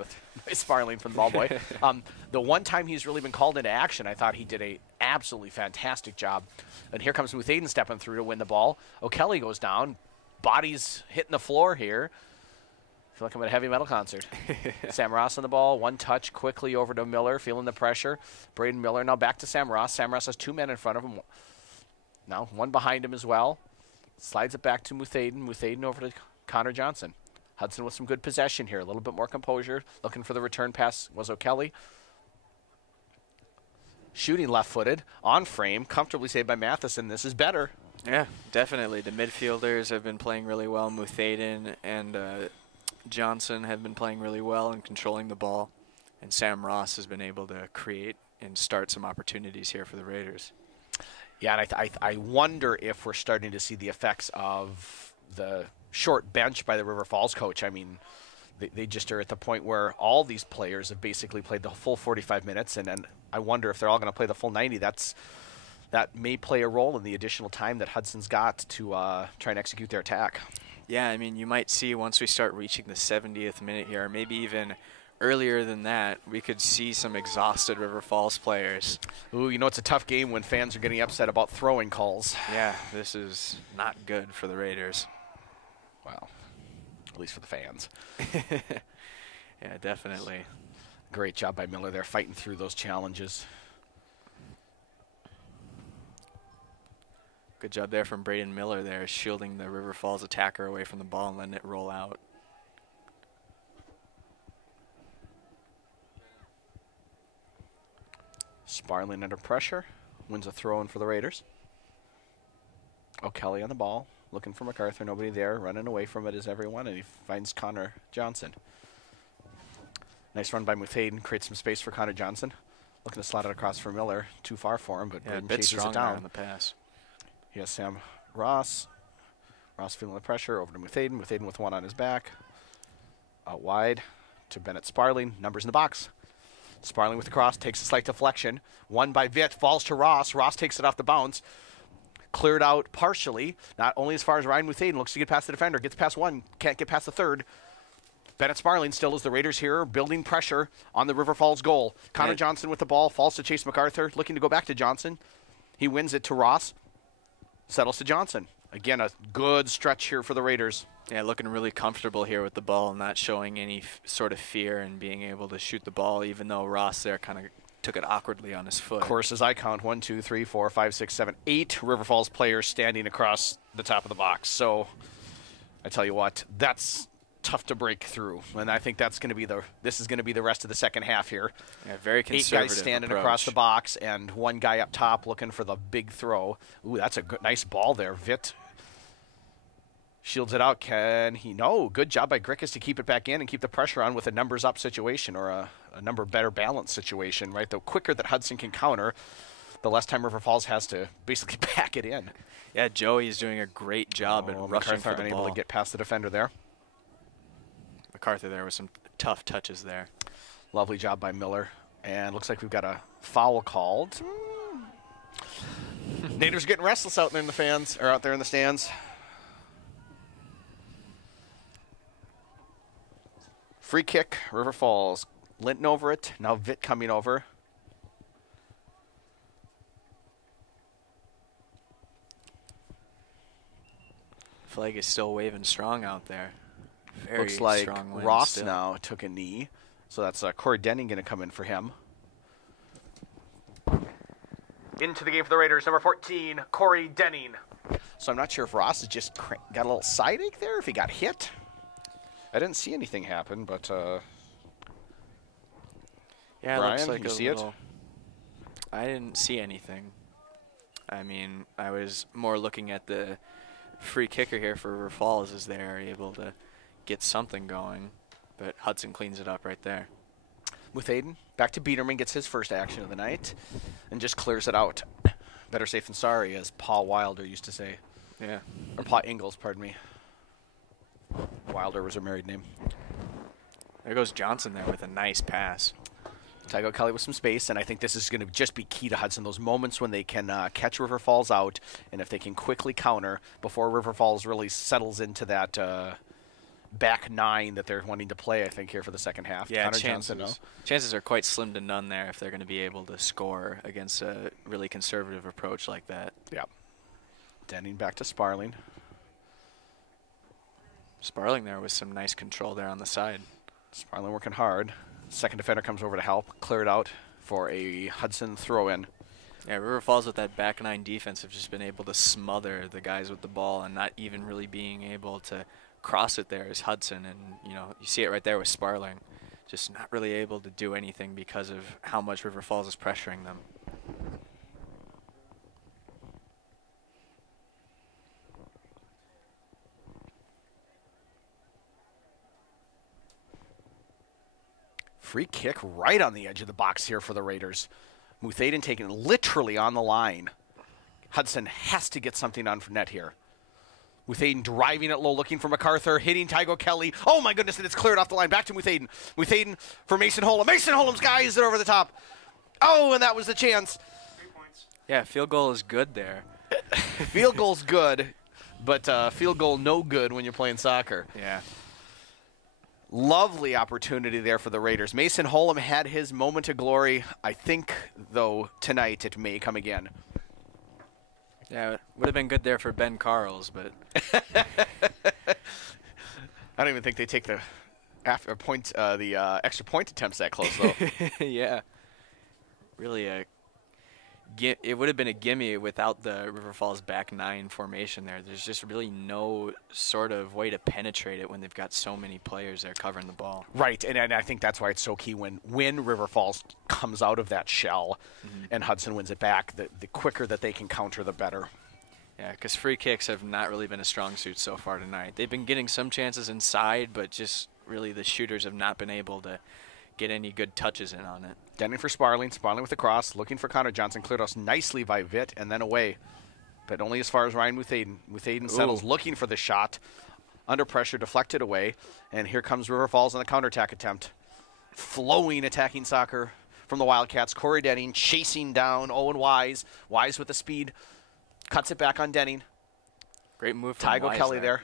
nice sparling from the ball boy. The one time he's really been called into action, I thought he did a absolutely fantastic job. And here comes Muthayden stepping through to win the ball. O'Kelly goes down, body's hitting the floor here. I feel like I'm at a heavy metal concert. Sam Ross on the ball, one touch quickly over to Miller, feeling the pressure. Braden Miller now back to Sam Ross. Sam Ross has two men in front of him. Now one behind him as well. Slides it back to Muthayden. Muthayden over to Connor Johnson. Hudson with some good possession here. A little bit more composure. Looking for the return pass was O'Kelly. Shooting left-footed. On frame. Comfortably saved by Matheson. This is better. Yeah, definitely. The midfielders have been playing really well. Muthayden and Johnson have been playing really well and controlling the ball. And Sam Ross has been able to create and start some opportunities here for the Raiders. Yeah, and I wonder if we're starting to see the effects of the short bench by the River Falls coach. I mean, they just are at the point where all these players have basically played the full 45 minutes, and I wonder if they're all going to play the full 90. That may play a role in the additional time that Hudson's got to try and execute their attack. Yeah, I mean, you might see once we start reaching the 70th minute here, or maybe even earlier than that, we could see some exhausted River Falls players. Ooh, it's a tough game when fans are getting upset about throwing calls. Yeah, this is not good for the Raiders. Well, at least for the fans. Yeah, definitely. Great job by Miller there, fighting through those challenges. Good job there from Braden Miller there, shielding the River Falls attacker away from the ball and letting it roll out. Sparling under pressure, wins a throw-in for the Raiders. O'Kelly on the ball, looking for MacArthur, nobody there, running away from it is everyone, and he finds Connor Johnson. Nice run by Muthayden, creates some space for Connor Johnson. Looking to slot it across for Miller, too far for him, but yeah, a Braden bit chases it stronger down. on the pass. Yes, Sam Ross. Ross feeling the pressure. Over to Muthaden. Muthaden with one on his back. Out wide to Bennett Sparling. Numbers in the box. Sparling with the cross. Takes a slight deflection. Won by Vitt. Falls to Ross. Ross takes it off the bounce. Cleared out partially. Not only as far as Ryan Muthaden. Looks to get past the defender. Gets past one. Can't get past the third. Bennett Sparling still as the Raiders here, building pressure on the River Falls goal. Connor Johnson with the ball. Falls to Chase MacArthur. Looking to go back to Johnson. He wins it to Ross. Settles to Johnson. Again, a good stretch here for the Raiders. Yeah, looking really comfortable here with the ball, not showing any sort of fear and being able to shoot the ball, even though Ross there kind of took it awkwardly on his foot. Of course, as I count, 1, 2, 3, 4, 5, 6, 7, 8 River Falls players standing across the top of the box. So I tell you what, that's tough to break through, and I think that's going to be this is going to be the rest of the second half here. Yeah, very conservative 8 guys standing approach across the box, and one guy up top looking for the big throw. Ooh, that's a nice ball there. Vitt shields it out. Can he? No. Good job by Grickus to keep it back in and keep the pressure on with a numbers up situation or a number better balance situation, right? The quicker that Hudson can counter, the less time River Falls has to basically pack it in. Yeah, Joey is doing a great job at rushing for the ball. Able to get past the defender there. MacArthur there with some tough touches there. Lovely job by Miller. And looks like we've got a foul called. Naders getting restless out there in the fans, or out there in the stands. Free kick, River Falls. Linton over it. Now Vitt coming over. Flag is still waving strong out there. Very Looks like strong wind Ross still. now took a knee. So that's Corey Denning going to come in for him. Into the game for the Raiders, number 14, Corey Denning. So I'm not sure if Ross has just got a little side ache there, if he got hit. I didn't see anything happen, but yeah, Brian, it looks like you see it? I didn't see anything. I mean, I was more looking at the free kicker here for River Falls as they're able to get something going, but Hudson cleans it up right there. Muthaden back to Biederman, gets his first action of the night, and just clears it out. Better safe than sorry, as Paul Wilder used to say. Yeah. Or Paul Ingalls, pardon me. Wilder was her married name. There goes Johnson there with a nice pass. Tygo Kelly with some space, and I think this is going to just be key to Hudson. Those moments when they can catch River Falls out, and if they can quickly counter before River Falls really settles into that back nine that they're wanting to play, I think, here for the second half. Yeah, chances are quite slim to none there if they're going to be able to score against a really conservative approach like that. Yeah. Denning back to Sparling. Sparling there with some nice control there on the side. Sparling working hard. Second defender comes over to help. Clear it out for a Hudson throw-in. Yeah, River Falls with that back nine defense have just been able to smother the guys with the ball and not even really being able to cross it there as Hudson. And, you know, you see it right there with Sparling. Just not really able to do anything because of how much River Falls is pressuring them. Free kick right on the edge of the box here for the Raiders. Muthaden taking it literally on the line. Hudson has to get something on for net here. Muthaden driving it low, looking for MacArthur, hitting Tygo Kelly. Oh my goodness, and it's cleared off the line. Back to Muthaden. Muthaden for Mason Holm. Mason Holm's guys it over the top. Oh, and that was the chance. 3 points. Yeah, field goal is good there. Field goal's good, but field goal no good when you're playing soccer. Yeah. Lovely opportunity there for the Raiders. Mason Holm had his moment of glory. I think, though, tonight it may come again. Yeah, it would have been good there for Ben Carls, but I don't even think they take the extra point attempts that close, though. yeah. Really it would have been a gimme without the River Falls back nine formation there. There's just really no sort of way to penetrate it when they've got so many players there covering the ball. Right, and I think that's why it's so key when River Falls comes out of that shell and Hudson wins it back, the quicker that they can counter, the better. Yeah, because free kicks have not really been a strong suit so far tonight. They've been getting some chances inside, but just really the shooters have not been able to get any good touches in on it. Denning for Sparling. Sparling with the cross, looking for Connor Johnson. Cleared us nicely by Vitt, and then away. but only as far as Ryan Muthaden. Muthaden settles looking for the shot. Under pressure, deflected away. And here comes River Falls on the counterattack attempt. Flowing attacking soccer from the Wildcats. Corey Denning chasing down Owen Wise. Wise with the speed. Cuts it back on Denning. Great move from Tygo Wise Kelly there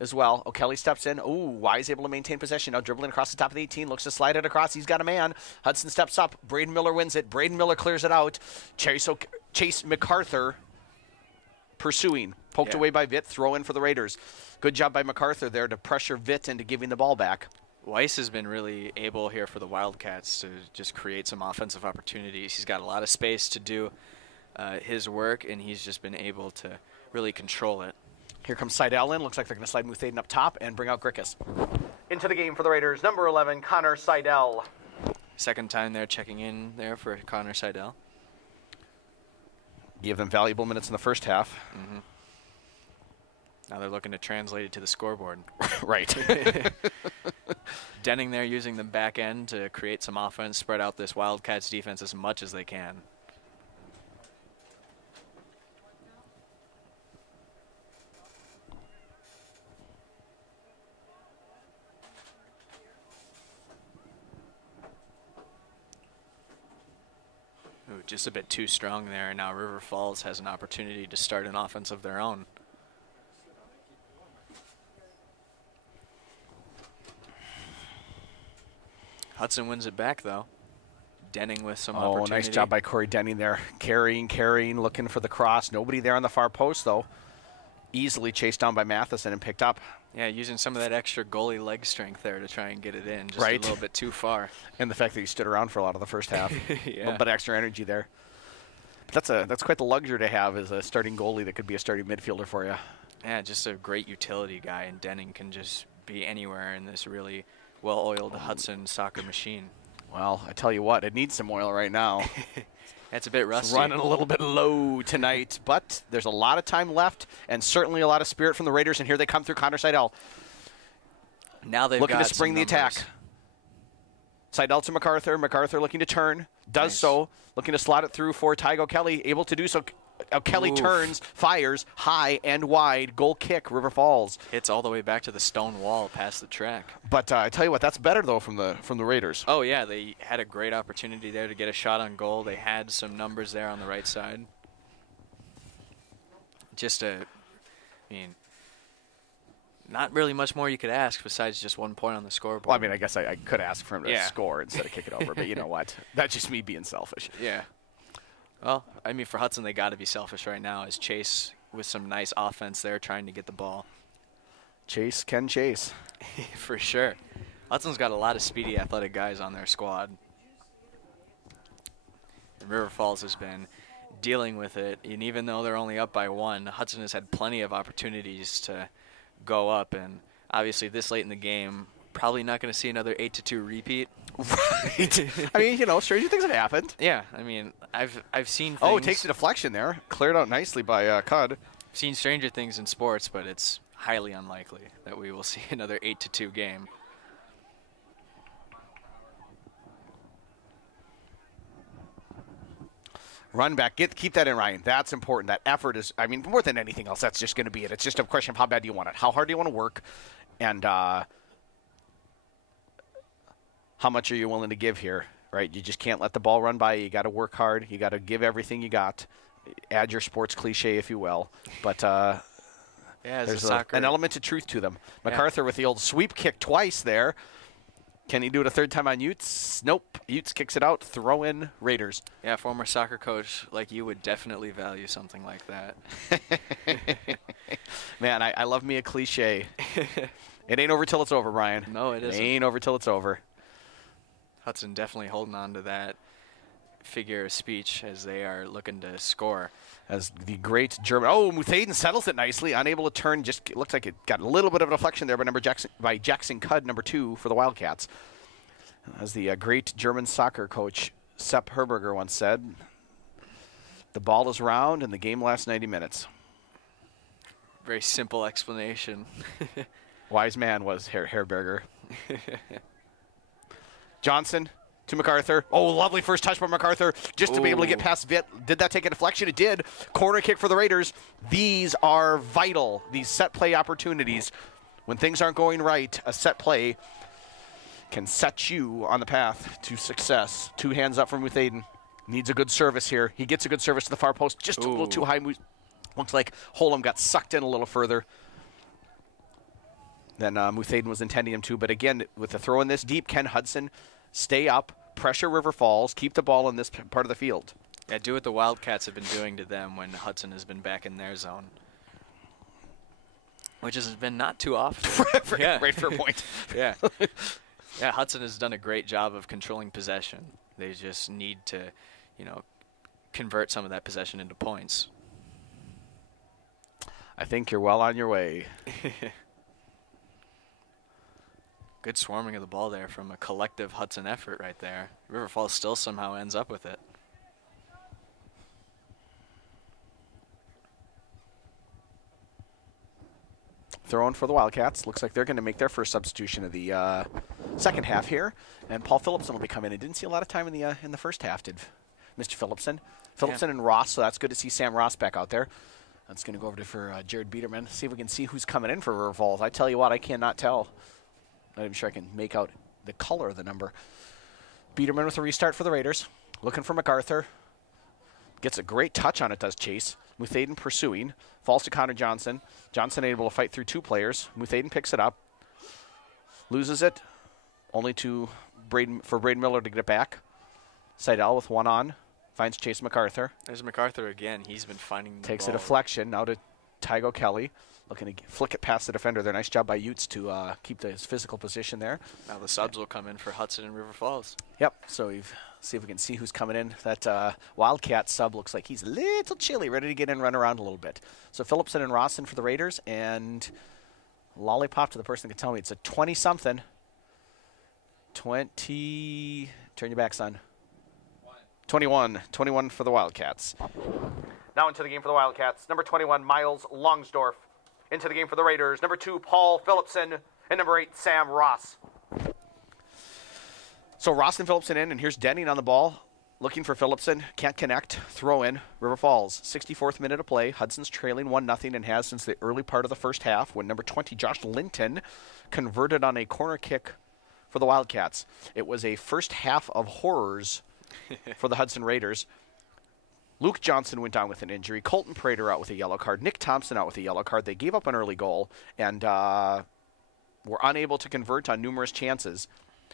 as well. O'Kelly steps in. Wise able to maintain possession. Now dribbling across the top of the 18. Looks to slide it across. He's got a man. Hudson steps up. Braden Miller wins it. Braden Miller clears it out. Chase MacArthur pursuing. Poked away by Vitt. Throw in for the Raiders. Good job by MacArthur there to pressure Vitt into giving the ball back. Weiss has been really able here for the Wildcats to just create some offensive opportunities. He's got a lot of space to do his work, and he's just been able to really control it. Here comes Seidel in. Looks like they're going to slide Muthaden up top and bring out Grickus. Into the game for the Raiders, number 11, Connor Seidel. Second time they're checking in there for Connor Seidel. Give them valuable minutes in the first half. Mm-hmm. Now they're looking to translate it to the scoreboard. Right. Denning there using the back end to create some offense, spread out this Wildcats defense as much as they can. Ooh, just a bit too strong there. Now River Falls has an opportunity to start an offense of their own. Hudson wins it back, though. Denning with some opportunity. Nice job by Corey Denning there. Carrying, looking for the cross. Nobody there on the far post, though. Easily chased down by Matheson and picked up. Yeah, using some of that extra goalie leg strength there to try and get it in. Just right. A little bit too far. And the fact that he stood around for a lot of the first half. Yeah. A little bit extra energy there. But that's quite the luxury to have as a starting goalie that could be a starting midfielder for you. Yeah, just a great utility guy, and Denning can just be anywhere in this really well-oiled Hudson soccer machine. Well, I tell you what, it needs some oil right now. That's a bit rusty. It's running a little bit low tonight, but there's a lot of time left and certainly a lot of spirit from the Raiders, and here they come through Connor Seidel. Now they've looking got to spring the attack. Seidel to MacArthur. MacArthur looking to turn. Does so. Looking to slot it through for Tygo Kelly. Able to do so. Kelly turns, fires, high and wide. Goal kick, River Falls. Hits all the way back to the stone wall past the track. But I tell you what, that's better, though, from the Raiders. Oh, yeah, they had a great opportunity there to get a shot on goal. They had some numbers there on the right side. Not really much more you could ask besides just 1 point on the scoreboard. Well, I mean, I guess I could ask for him to score instead of kick it over, but you know what? That's just me being selfish. Yeah. Well, I mean, for Hudson, they got to be selfish right now as Chase with some nice offense there trying to get the ball. Chase can chase. For sure. Hudson's got a lot of speedy, athletic guys on their squad. And River Falls has been dealing with it, and even though they're only up by 1, Hudson has had plenty of opportunities to go up, and obviously this late in the game, probably not going to see another 8-2 repeat. Right. I mean, you know, stranger things have happened. Yeah, I mean, I've seen things. Oh, it takes a deflection there. Cleared out nicely by Cud. I've seen stranger things in sports, but it's highly unlikely that we will see another 8-2 game. Run back. Keep that in, Ryan. That's important. That effort is, I mean, more than anything else, that's just going to be it. It's just a question of how bad do you want it. How hard do you want to work? And how much are you willing to give here, right? You just can't let the ball run by you. You got to work hard. You got to give everything you got. Add your sports cliche, if you will. But there's an element of truth to them. MacArthur with the old sweep kick twice there. Can he do it a third time on Utes? Nope. Utes kicks it out. Throw in Raiders. Yeah, former soccer coach like you would definitely value something like that. Man, I love me a cliche. It ain't over till it's over, Brian. No, it isn't. It ain't over till it's over. Hudson definitely holding on to that figure of speech as they are looking to score. As the great German. Oh, Muthaden settles it nicely. Unable to turn. Just looks like it got a little bit of a deflection there by Jackson Cud, number 2 for the Wildcats. As the great German soccer coach Sepp Herberger once said, the ball is round and the game lasts 90 minutes. Very simple explanation. Wise man was Herberger. Johnson to MacArthur. Oh, lovely first touch by MacArthur just to be able to get past Vitt. Did that take a deflection? It did. Corner kick for the Raiders. These are vital, these set play opportunities. When things aren't going right, a set play can set you on the path to success. 2 hands up from Muthaden. Needs a good service here. He gets a good service to the far post, just a little too high. Looks like Holm got sucked in a little further than Muthaden was intending him to. But again, with the throw in this deep, can Hudson stay up, pressure River Falls, keep the ball in this part of the field? Yeah, do what the Wildcats have been doing to them when Hudson has been back in their zone. Which has been not too often. Right for a point. Yeah. Yeah, Hudson has done a great job of controlling possession. They just need to, convert some of that possession into points. I think you're well on your way. Good swarming of the ball there from a collective Hudson effort right there. River Falls still somehow ends up with it. Throwing for the Wildcats. Looks like they're going to make their first substitution of the second half here. And Paul Phillipson will be coming in. Didn't see a lot of time in the first half, did Mr. Phillipson. Phillipson and Ross, so that's good to see Sam Ross back out there. That's going to go over for Jared Biederman. See if we can see who's coming in for River Falls. I tell you what, I cannot tell. Not even sure I can make out the color of the number. Biederman with a restart for the Raiders. Looking for MacArthur. Gets a great touch on it, does Chase. Muthaden pursuing. Falls to Connor Johnson. Johnson able to fight through 2 players. Muthaden picks it up. Loses it. Only for Braden Miller to get it back. Seidel with 1 on. Finds Chase MacArthur. There's MacArthur again. He's been finding the Takes ball. a deflection. Now to Tygo Kelly. Looking to flick it past the defender there. Nice job by Utes to keep his physical position there. Now the subs will come in for Hudson and River Falls. Yep. So see if we can see who's coming in. That Wildcat sub looks like he's a little chilly, ready to get in, run around a little bit. So Phillipson and Ross in for the Raiders, and lollipop to the person that can tell me it's a 20-something. 20. Turn your back, son. 21 for the Wildcats. Now into the game for the Wildcats. Number 21, Miles Longsdorf. Into the game for the Raiders. Number 2, Paul Phillipson. And number 8, Sam Ross. So Ross and Phillipson in, and here's Denning on the ball. Looking for Phillipson. Can't connect. Throw in. River Falls. 64th minute of play. Hudson's trailing 1-0 and has since the early part of the first half when number 20, Josh Linton, converted on a corner kick for the Wildcats. It was a first half of horrors for the Hudson Raiders. Luke Johnson went down with an injury. Colton Prater out with a yellow card. Nick Thompson out with a yellow card. They gave up an early goal and were unable to convert on numerous chances.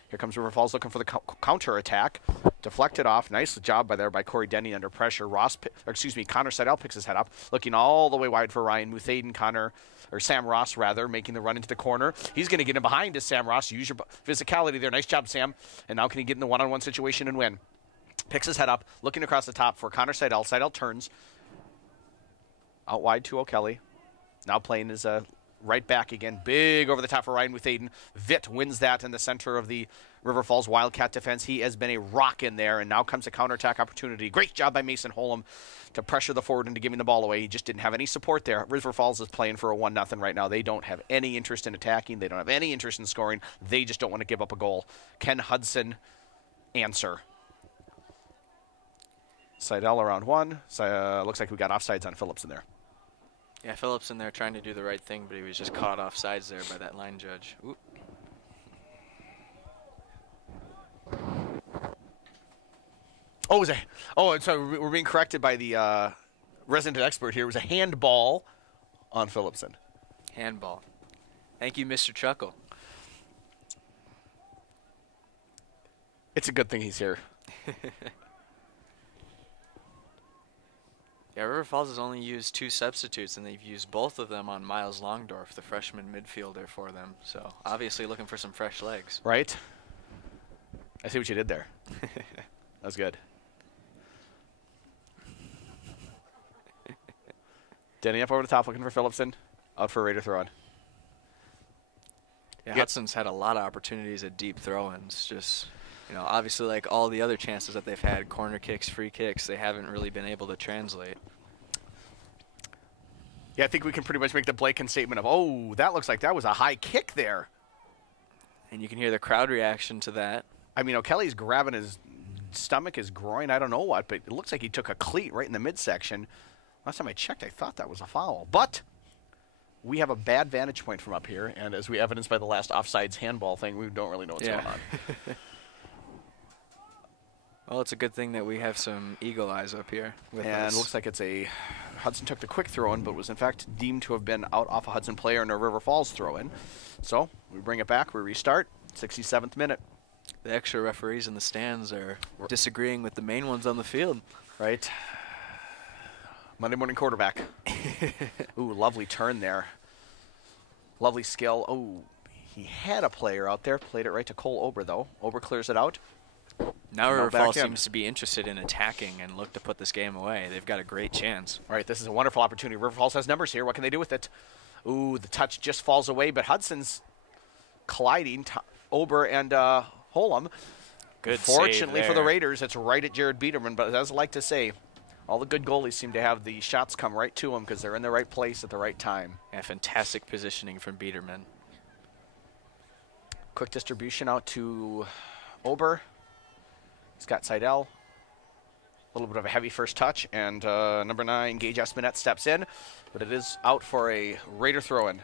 Here comes River Falls looking for the counter attack. Deflected off. Nice job by Corey Denny under pressure. Connor Seidel picks his head up, looking all the way wide for Ryan Muthaden. Sam Ross, rather, making the run into the corner. He's going to get in behind as Sam Ross. Use your physicality there. Nice job, Sam. And now can he get in the one-on-one situation and win? Picks his head up, looking across the top for Connor Seidel. Seidel turns. Out wide to O'Kelly. Now playing his right back again. Big over the top for Ryan Muthaden. Vitt wins that in the center of the River Falls Wildcat defense. He has been a rock in there, and now comes a counterattack opportunity. Great job by Mason Holm to pressure the forward into giving the ball away. He just didn't have any support there. River Falls is playing for a 1-0 right now. They don't have any interest in attacking. They don't have any interest in scoring. They just don't want to give up a goal. Can Hudson answer? Seidel around 1. Looks like we got offsides on Phillipson there. Yeah, Phillipson there trying to do the right thing, but he was just caught offsides there by that line judge. Oop. So we're being corrected by the resident expert here. It was a handball on Phillipson. Handball. Thank you, Mr. Chuckle. It's a good thing he's here. Yeah, River Falls has only used 2 substitutes, and they've used both of them on Miles Longdorf, the freshman midfielder for them. So obviously looking for some fresh legs. Right? I see what you did there. That was good. Denny up over the top looking for Phillipson. Out for a Raider throw-in. Yeah, Hudson's had a lot of opportunities at deep throw-ins. Just, obviously like all the other chances that they've had, corner kicks, free kicks, they haven't really been able to translate. Yeah, I think we can pretty much make the blanket statement of, that looks like that was a high kick there. And you can hear the crowd reaction to that. I mean, O'Kelly's grabbing his stomach, his groin, I don't know what, but it looks like he took a cleat right in the midsection. Last time I checked, I thought that was a foul. But we have a bad vantage point from up here, and as we evidenced by the last offsides handball thing, we don't really know what's going on. Well, it's a good thing that we have some eagle eyes up here with And us. it looks like it's a Hudson took the quick throw in, but was in fact deemed to have been out off a Hudson player and a River Falls throw in. So we bring it back, we restart, 67th minute. The extra referees in the stands are disagreeing with the main ones on the field. Right. Monday morning quarterback. Ooh, lovely turn there. Lovely skill. Oh, he had a player out there, played it right to Cole Ober though. Ober clears it out. Now River Falls seems to be interested in attacking and look to put this game away. They've got a great chance. All right, this is a wonderful opportunity. River Falls has numbers here. What can they do with it? Ooh, the touch just falls away, but Hudson's colliding. Ober and Holm. Good Fortunately save for the there. Raiders, it's right at Jared Biederman, but as I like to say, all the good goalies seem to have the shots come right to them because they're in the right place at the right time. Yeah, fantastic positioning from Biederman. Quick distribution out to Ober. He's got Seidel. A little bit of a heavy first touch, and number 9, Gage Espinette, steps in, but it is out for a Raider throw-in.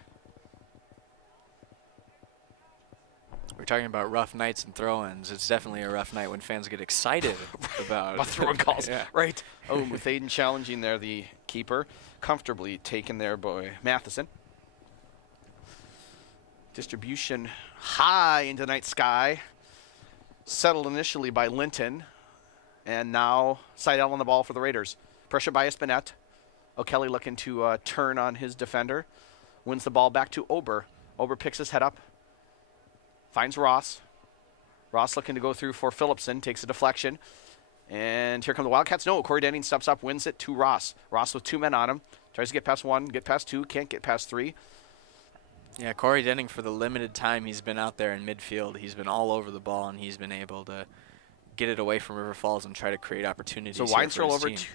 We're talking about rough nights and throw-ins. It's definitely a rough night when fans get excited about throwing calls. Yeah. Right. Oh, Muthaden challenging there, the keeper. Comfortably taken there by Matheson. Distribution high into the night sky. Settled initially by Linton. And now Seidel on the ball for the Raiders. Pressure by Espinette. O'Kelly looking to turn on his defender. Wins the ball back to Ober. Ober picks his head up. Finds Ross. Ross looking to go through for Phillipson. Takes a deflection. And here come the Wildcats. No, Corey Denning steps up, wins it to Ross. Ross with 2 men on him. Tries to get past 1, get past 2, can't get past 3. Yeah, Corey Denning, for the limited time he's been out there in midfield, he's been all over the ball, and he's been able to get it away from River Falls and try to create opportunities. So Weinstrom over to,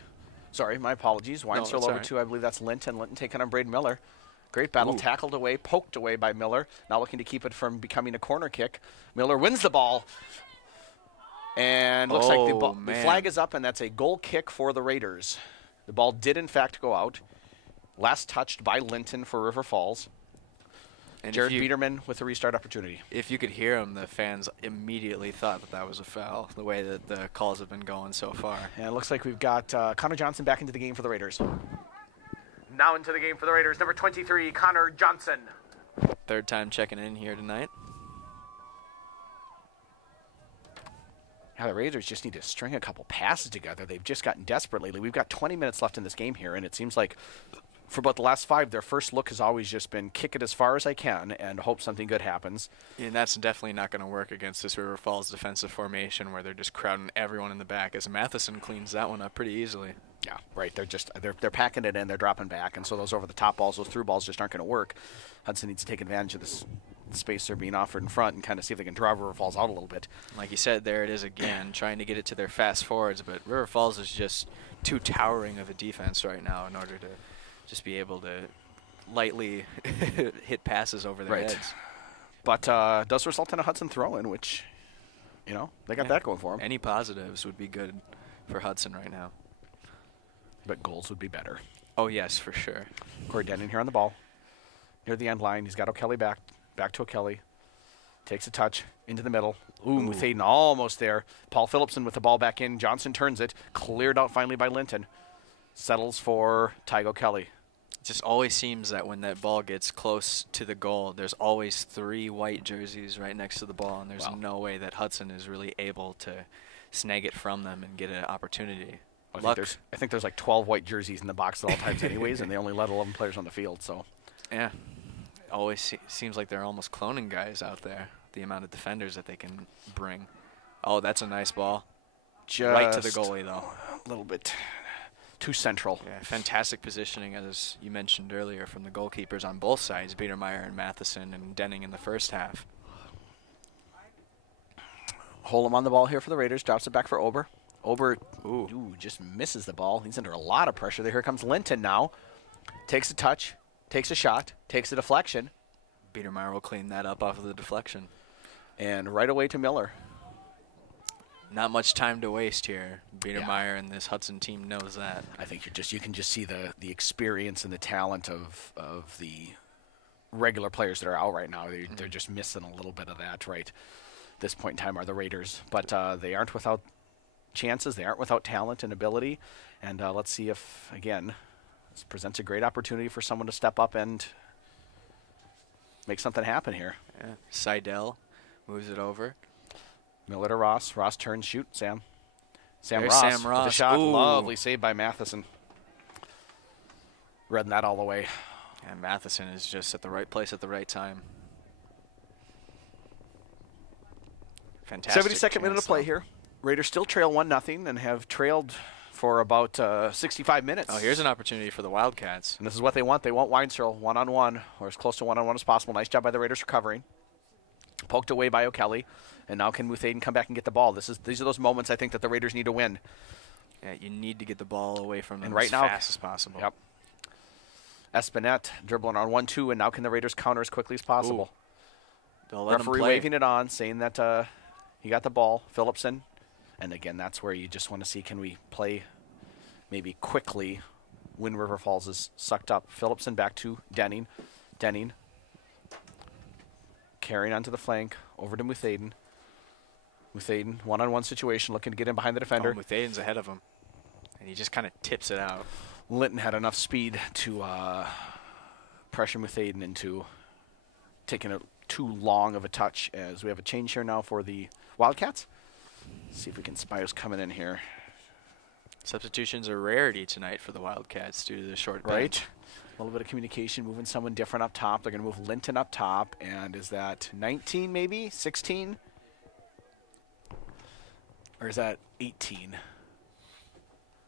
sorry, my apologies. Weinstrom over right. to, I believe that's Linton. Linton taking on Braden Miller. Great battle, Ooh. tackled away, poked away by Miller. Now looking to keep it from becoming a corner kick. Miller wins the ball. And looks like the flag is up, and that's a goal kick for the Raiders. The ball did, in fact, go out. Last touched by Linton for River Falls. And Jared Biederman with a restart opportunity. If you could hear him, the fans immediately thought that that was a foul, the way that the calls have been going so far. And it looks like we've got Connor Johnson back into the game for the Raiders. Now into the game for the Raiders, number 23, Connor Johnson. Third time checking in here tonight. Yeah, the Raiders just need to string a couple passes together. They've just gotten desperate lately. We've got 20 minutes left in this game here, and it seems like for about the last 5, their first look has always just been kick it as far as I can and hope something good happens. And that's definitely not going to work against this River Falls defensive formation where they're just crowding everyone in the back, as Matheson cleans that one up pretty easily. Yeah, right. They're packing it in, they're dropping back, and so those over-the-top balls, those through balls just aren't going to work. Hudson needs to take advantage of this space they're being offered in front and kind of see if they can draw River Falls out a little bit. Like you said, there it is again, trying to get it to their fast forwards, but River Falls is just too towering of a defense right now in order to just be able to lightly hit passes over their heads. But does result in a Hudson throw-in, which, you know, they got that going for them. Any positives would be good for Hudson right now. But goals would be better. Oh, yes, for sure. Corey Denning here on the ball. Near the end line. He's got O'Kelly back. Back to O'Kelly. Takes a touch into the middle. Ooh, Muthaden almost there. Paul Phillipson with the ball back in. Johnson turns it. Cleared out finally by Linton. Settles for Tygo Kelly. It just always seems that when that ball gets close to the goal, there's always 3 white jerseys right next to the ball, and there's no way that Hudson is really able to snag it from them and get an opportunity. I think there's like 12 white jerseys in the box at all times anyways, and they only let 11 players on the field. So, yeah, always seems like they're almost cloning guys out there, the amount of defenders that they can bring. Oh, that's a nice ball. Right to the goalie, though. A little bit too central. Yeah, fantastic positioning, as you mentioned earlier, from the goalkeepers on both sides, Biedermeyer and Matheson and Denning in the first half. Holm on the ball here for the Raiders. Drops it back for Ober. Ober just misses the ball. He's under a lot of pressure there. Here comes Linton now. Takes a touch, takes a shot, takes a deflection. Biedermeyer will clean that up off of the deflection. And right away to Miller. Not much time to waste here. Biedermeier and this Hudson team knows that. I think you can just see the experience and the talent of the regular players that are out right now. They're just missing a little bit of that right at this point in time are the Raiders. But they aren't without chances. They aren't without talent and ability. And let's see if, again, this presents a great opportunity for someone to step up and make something happen here. Yeah. Seidel moves it over. Miller to Ross. Ross turns, shoot. Sam There's Ross. Sam Ross. With the shot. Ooh. Lovely save by Matheson. Reading that all the way. And Matheson is just at the right place at the right time. Fantastic. 72nd minute of play here. Raiders still trail 1-0 and have trailed for about 65 minutes. Oh, here's an opportunity for the Wildcats. And this is what they want. They want Weinsterl one-on-one, or as close to one-on-one as possible. Nice job by the Raiders recovering. Poked away by O'Kelly. And now can Muthaden come back and get the ball? These are those moments I think that the Raiders need to win. Yeah, you need to get the ball away from them right as now, fast as possible. Yep. Espinette dribbling on 1-2, and now can the Raiders counter as quickly as possible? They'll let Referee him play. waving it on, saying that he got the ball. Phillipson. And again, that's where you just want to see, can we play maybe quickly when River Falls is sucked up. Phillipson back to Denning. Denning carrying onto the flank, over to Muthaden. Muthaden, one-on-one situation, looking to get in behind the defender. Oh, Muthaden's ahead of him. And he just kind of tips it out. Linton had enough speed to pressure Muthaden into taking it too long of a touch, as we have a change here now for the Wildcats. See if we can spy who's coming in here. Substitutions are rarity tonight for the Wildcats due to the short bench. Right. A little bit of communication, moving someone different up top. They're going to move Linton up top. And is that 19 maybe? 16? Or is that 18?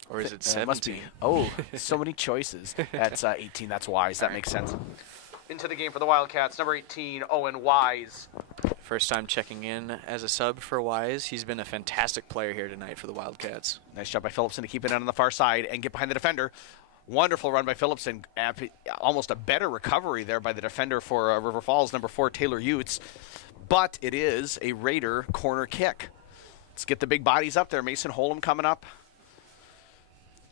Or is it must be. 17? Oh, so many choices. That's 18. That's Wise. That makes sense. Into the game for the Wildcats, number 18, Owen Wise. First time checking in as a sub for Wise. He's been a fantastic player here tonight for the Wildcats. Nice job by Phillipson to keep it on the far side and get behind the defender. Wonderful run by Phillipson. Almost a better recovery there by the defender for River Falls, number 4, Taylor Utes. But it is a Raider corner kick. Let's get the big bodies up there. Mason Holm coming up.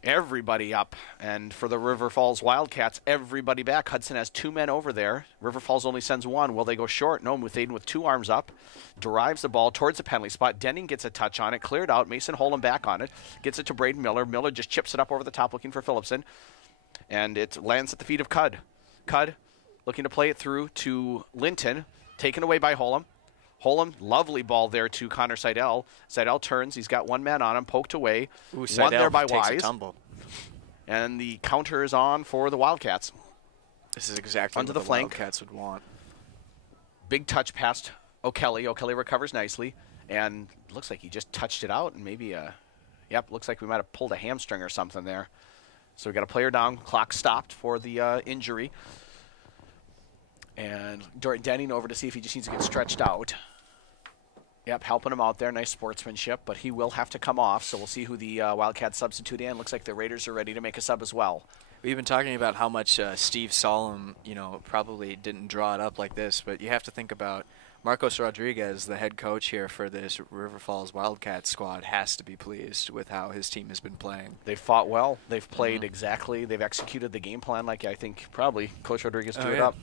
Everybody up. And for the River Falls Wildcats, everybody back. Hudson has 2 men over there. River Falls only sends 1. Will they go short? No, Muthaden with 2 arms up. Derives the ball towards the penalty spot. Denning gets a touch on it. Cleared out. Mason Holm back on it. Gets it to Braden Miller. Miller just chips it up over the top looking for Phillipson. And it lands at the feet of Cudd. Cudd looking to play it through to Linton. Taken away by Holm. Holm, lovely ball there to Connor Seidel. Seidel turns. He's got 1 man on him. Poked away. Ooh, Won there by takes Wise. a tumble. And the counter is on for the Wildcats. This is exactly Onto what the the flank. Wildcats would want. Big touch past O'Kelly. O'Kelly recovers nicely. And looks like he just touched it out. And maybe, yep, looks like we might have pulled a hamstring or something there. So we got a player down. Clock stopped for the injury. And Denning over to see if he just needs to get stretched out. Yep, helping him out there. Nice sportsmanship, but he will have to come off, so we'll see who the Wildcats substitute in. Looks like the Raiders are ready to make a sub as well. We've been talking about how much Steve Solom, probably didn't draw it up like this, but you have to think about Marcos Rodriguez, the head coach here for this River Falls Wildcats squad, has to be pleased with how his team has been playing. They've fought well. They've played exactly. They've executed the game plan like I think probably Coach Rodriguez drew it up.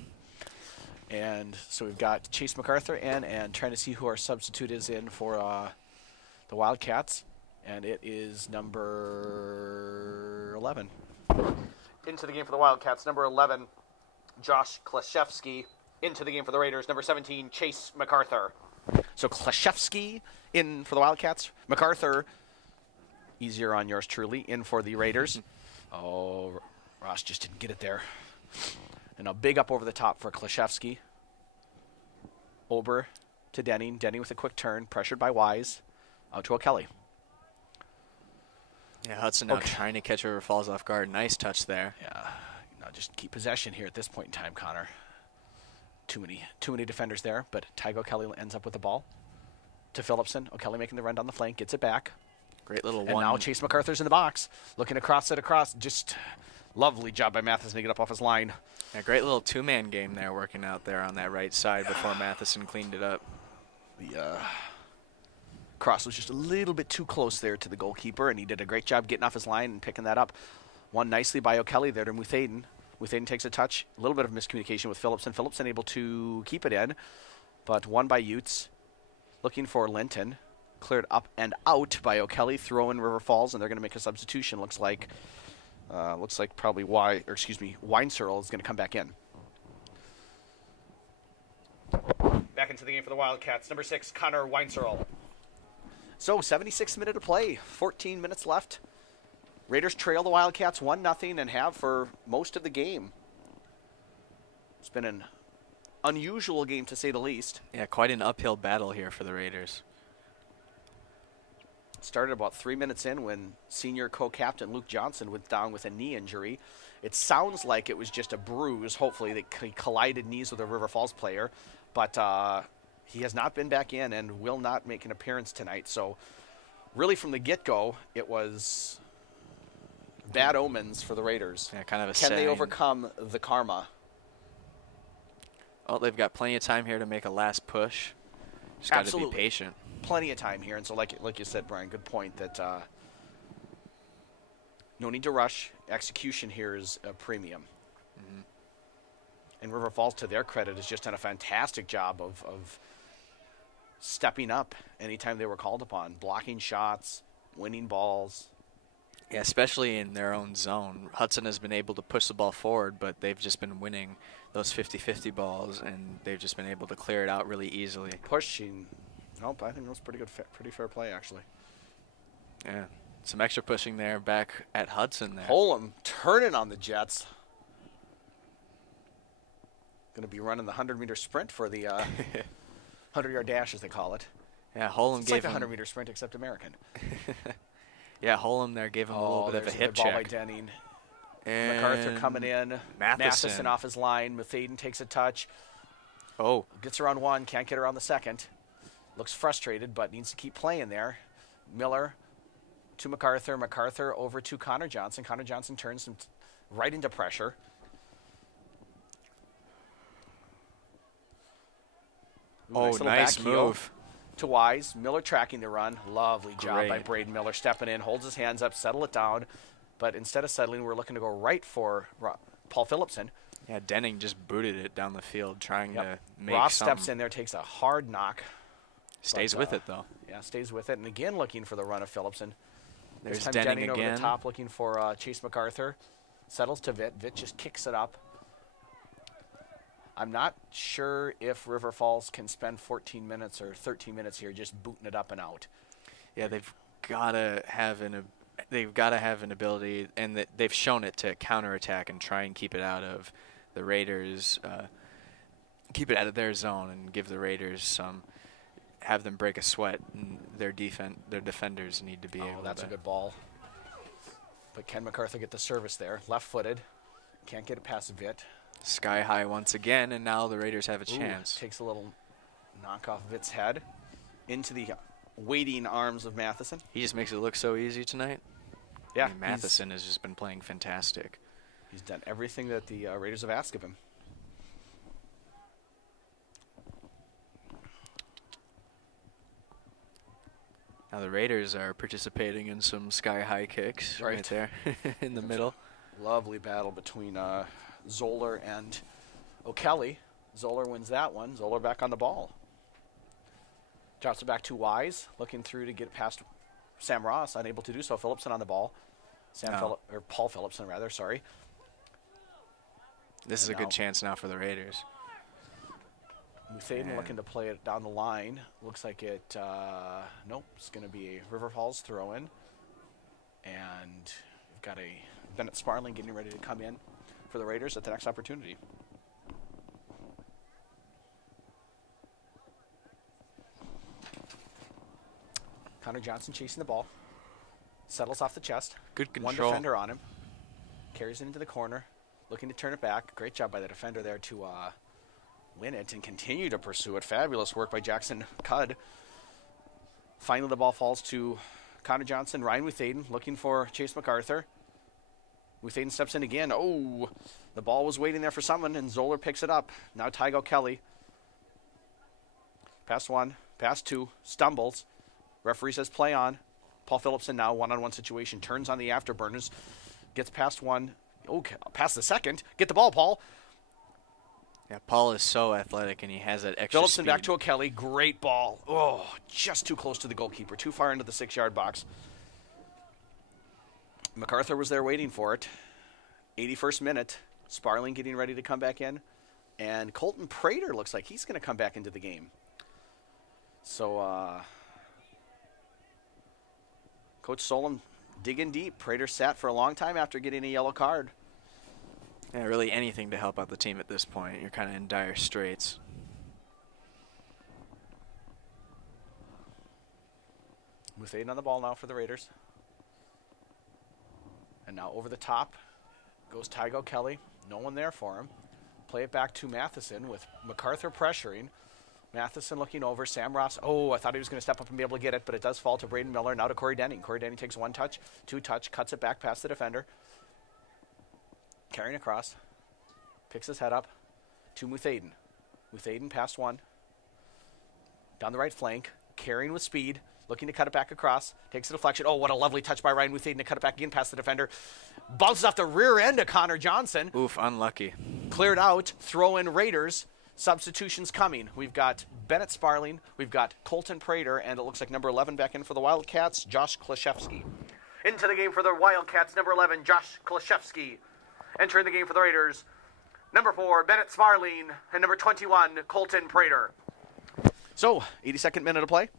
And so we've got Chase MacArthur in and trying to see who our substitute is in for the Wildcats. And it is number 11. Into the game for the Wildcats, number 11, Josh Klashevsky. Into the game for the Raiders, number 17, Chase MacArthur. So Klashevsky in for the Wildcats. MacArthur, easier on yours truly, in for the Raiders. Oh, Ross just didn't get it there. And a big up over the top for Klashevsky. Ober to Denning. Denning with a quick turn, pressured by Wise. Out to O'Kelly. Yeah, Hudson now trying to catch River Falls off guard. Nice touch there. Yeah, now just keep possession here at this point in time, Connor. Too many defenders there, but Tygo O'Kelly ends up with the ball to Phillipson. O'Kelly making the run down the flank, gets it back. Great little and one. Now Chase MacArthur's in the box, looking to cross it across. Just lovely job by Matheson to get up off his line. A great little 2-man game there working out there on that right side before Matheson cleaned it up. Cross was just a little bit too close there to the goalkeeper, and he did a great job getting off his line and picking that up. Won nicely by O'Kelly there to Muthaden. Muthaden takes a touch. A little bit of miscommunication with Phillipson. Phillipson able to keep it in, but won by Utes. Looking for Linton. Cleared up and out by O'Kelly. Throw in River Falls, and they're going to make a substitution. Looks like probably Weinserl is going to come back in. Back into the game for the Wildcats. Number 6, Connor Weinserl. So, 76th minute of play. 14 minutes left. Raiders trail the Wildcats 1-0 and have for most of the game. It's been an unusual game, to say the least. Yeah, quite an uphill battle here for the Raiders. It started about 3 minutes in when senior co-captain Luke Johnson went down with a knee injury. It sounds like it was just a bruise, hopefully, that he collided knees with a River Falls player. But he has not been back in and will not make an appearance tonight. So really from the get-go, it was bad omens for the Raiders. Yeah, kind of a Can they overcome the karma? Oh, they've got plenty of time here to make a last push. Just got to be patient. Plenty of time here. And so like you said, Brian, good point that no need to rush. Execution here is a premium. Mm-hmm. And River Falls, to their credit, has just done a fantastic job of stepping up anytime they were called upon, blocking shots, winning balls. Yeah, especially in their own zone. Hudson has been able to push the ball forward, but they've just been winning those 50-50 balls, and they've just been able to clear it out really easily. Pushing. Nope, I think that was pretty fair play, actually. Yeah, some extra pushing there back at Hudson there. Holm turning on the Jets. Going to be running the 100-meter sprint for the 100-yard dash, as they call it. Yeah, Holm gave him... It's like a 100-meter sprint, except American. Yeah, Holm there gave him a little bit of a hip check. Ball by Denning. And MacArthur coming in. Matheson off his line. Muthaden takes a touch. Oh. Gets around one, can't get around the second. Looks frustrated, but needs to keep playing there. Miller to MacArthur. MacArthur over to Connor Johnson. Connor Johnson turns him right into pressure. Nice move. To Wise. Miller tracking the run. Lovely job by Braden Miller. Stepping in, holds his hands up, settle it down. But instead of settling, we're looking to go right for Paul Phillipson. Yeah, Denning just booted it down the field, trying to make Ross steps in there, takes a hard knock. Stays with it, though. Yeah, stays with it. And again, looking for the run of Phillipson. There's this time Denning over again. the top, looking for Chase MacArthur. Settles to Vitt. Vitt just kicks it up. I'm not sure if River Falls can spend 14 minutes or 13 minutes here just booting it up and out. Yeah, they've got to have an ability, and they've shown it to counterattack and try and keep it out of the Raiders, keep it out of their zone, and give the Raiders have them break a sweat. And their defenders need to be able. That's a good ball. But can MacArthur get the service there? Left-footed, can't get it past Vitt. Sky high once again, and now the Raiders have a chance. Takes a little knock off Vitt's head into the waiting arms of Matheson. He just makes it look so easy tonight. Yeah, Matheson has just been playing fantastic. He's done everything that the Raiders have asked of him. Now the Raiders are participating in some sky-high kicks right there in the middle. Lovely battle between Zoller and O'Kelly. Zoller wins that one. Zoller back on the ball. Drops it back to Wise, looking through to get past Sam Ross, unable to do so. Phillipson on the ball. Paul Phillipson, rather, sorry. This is a good chance now for the Raiders. Muthaden looking to play it down the line. Looks like it, nope, it's going to be a River Falls throw-in. And we've got a Bennett Sparling getting ready to come in for the Raiders at the next opportunity. Connor Johnson chasing the ball. Settles off the chest. Good control. One defender on him. Carries it into the corner. Looking to turn it back. Great job by the defender there to win it and continue to pursue it. Fabulous work by Jackson Cudd. Finally, the ball falls to Connor Johnson. Ryan Muthaden looking for Chase MacArthur. Muthaden steps in again. Oh, the ball was waiting there for someone, and Zoller picks it up. Now Tygo Kelly. Pass one, pass two, stumbles. Referee says play on. Paul Phillipson now one-on-one situation. Turns on the afterburners. Gets past one. Okay, past the second. Get the ball, Paul. Yeah, Paul is so athletic, and he has that extra Phillipson speed. back to O'Kelly. Great ball. Oh, just too close to the goalkeeper. Too far into the 6-yard box. MacArthur was there waiting for it. 81st minute. Sparling getting ready to come back in. And Colton Prater looks like he's going to come back into the game. So, Coach Solom digging deep. Prater sat for a long time after getting a yellow card. Yeah, really anything to help out the team at this point. You're kind of in dire straits. Muthaden on the ball now for the Raiders. And now over the top goes Tygo Kelly. No one there for him. Play it back to Matheson with MacArthur pressuring. Matheson looking over. Sam Ross. Oh, I thought he was going to step up and be able to get it, but it does fall to Braden Miller. Now to Corey Denning. Corey Denning takes 1 touch, 2 touch, cuts it back past the defender. Carrying across. Picks his head up to Muthaden. Muthaden past 1. Down the right flank. Carrying with speed. Looking to cut it back across. Takes a deflection. Oh, what a lovely touch by Ryan Muthaden to cut it back again past the defender. Bounces off the rear end of Connor Johnson. Oof, unlucky. Cleared out. Throw in Raiders. Substitutions coming. We've got Bennett Sparling. We've got Colton Prater. And it looks like number 11 back in for the Wildcats, Josh Klashevsky. Into the game for the Wildcats, number 11, Josh Klashevsky. Entering the game for the Raiders, number 4, Bennett Sparling. And number 21, Colton Prater. So, 82nd minute of play.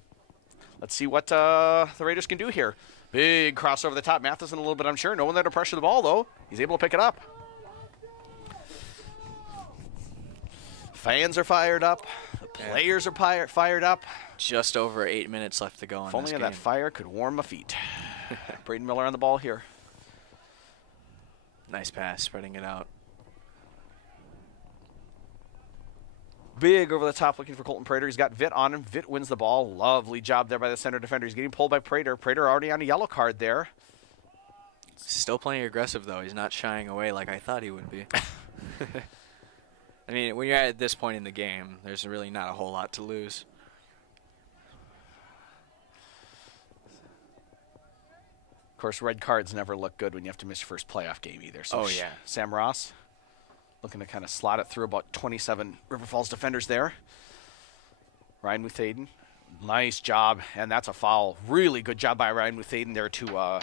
Let's see what the Raiders can do here. Big cross over the top. Matheson a little bit unsure. No one there to pressure the ball, though. He's able to pick it up. Fans are fired up. The players are fired up. Just over 8 minutes left to go in if only this game. that fire could warm my feet. Braden Miller on the ball here. Nice pass, spreading it out. Big over the top looking for Colton Prater. He's got Vitt on him. Vitt wins the ball. Lovely job there by the center defender. He's getting pulled by Prater. Prater already on a yellow card there. Still playing aggressive, though. He's not shying away like I thought he would be. I mean, when you're at this point in the game, there's really not a whole lot to lose. Of course, red cards never look good when you have to miss your first playoff game either. So yeah. Sam Ross looking to kind of slot it through about 27 River Falls defenders there. Ryan Muthaden, nice job, and that's a foul. Really good job by Ryan Muthaden there to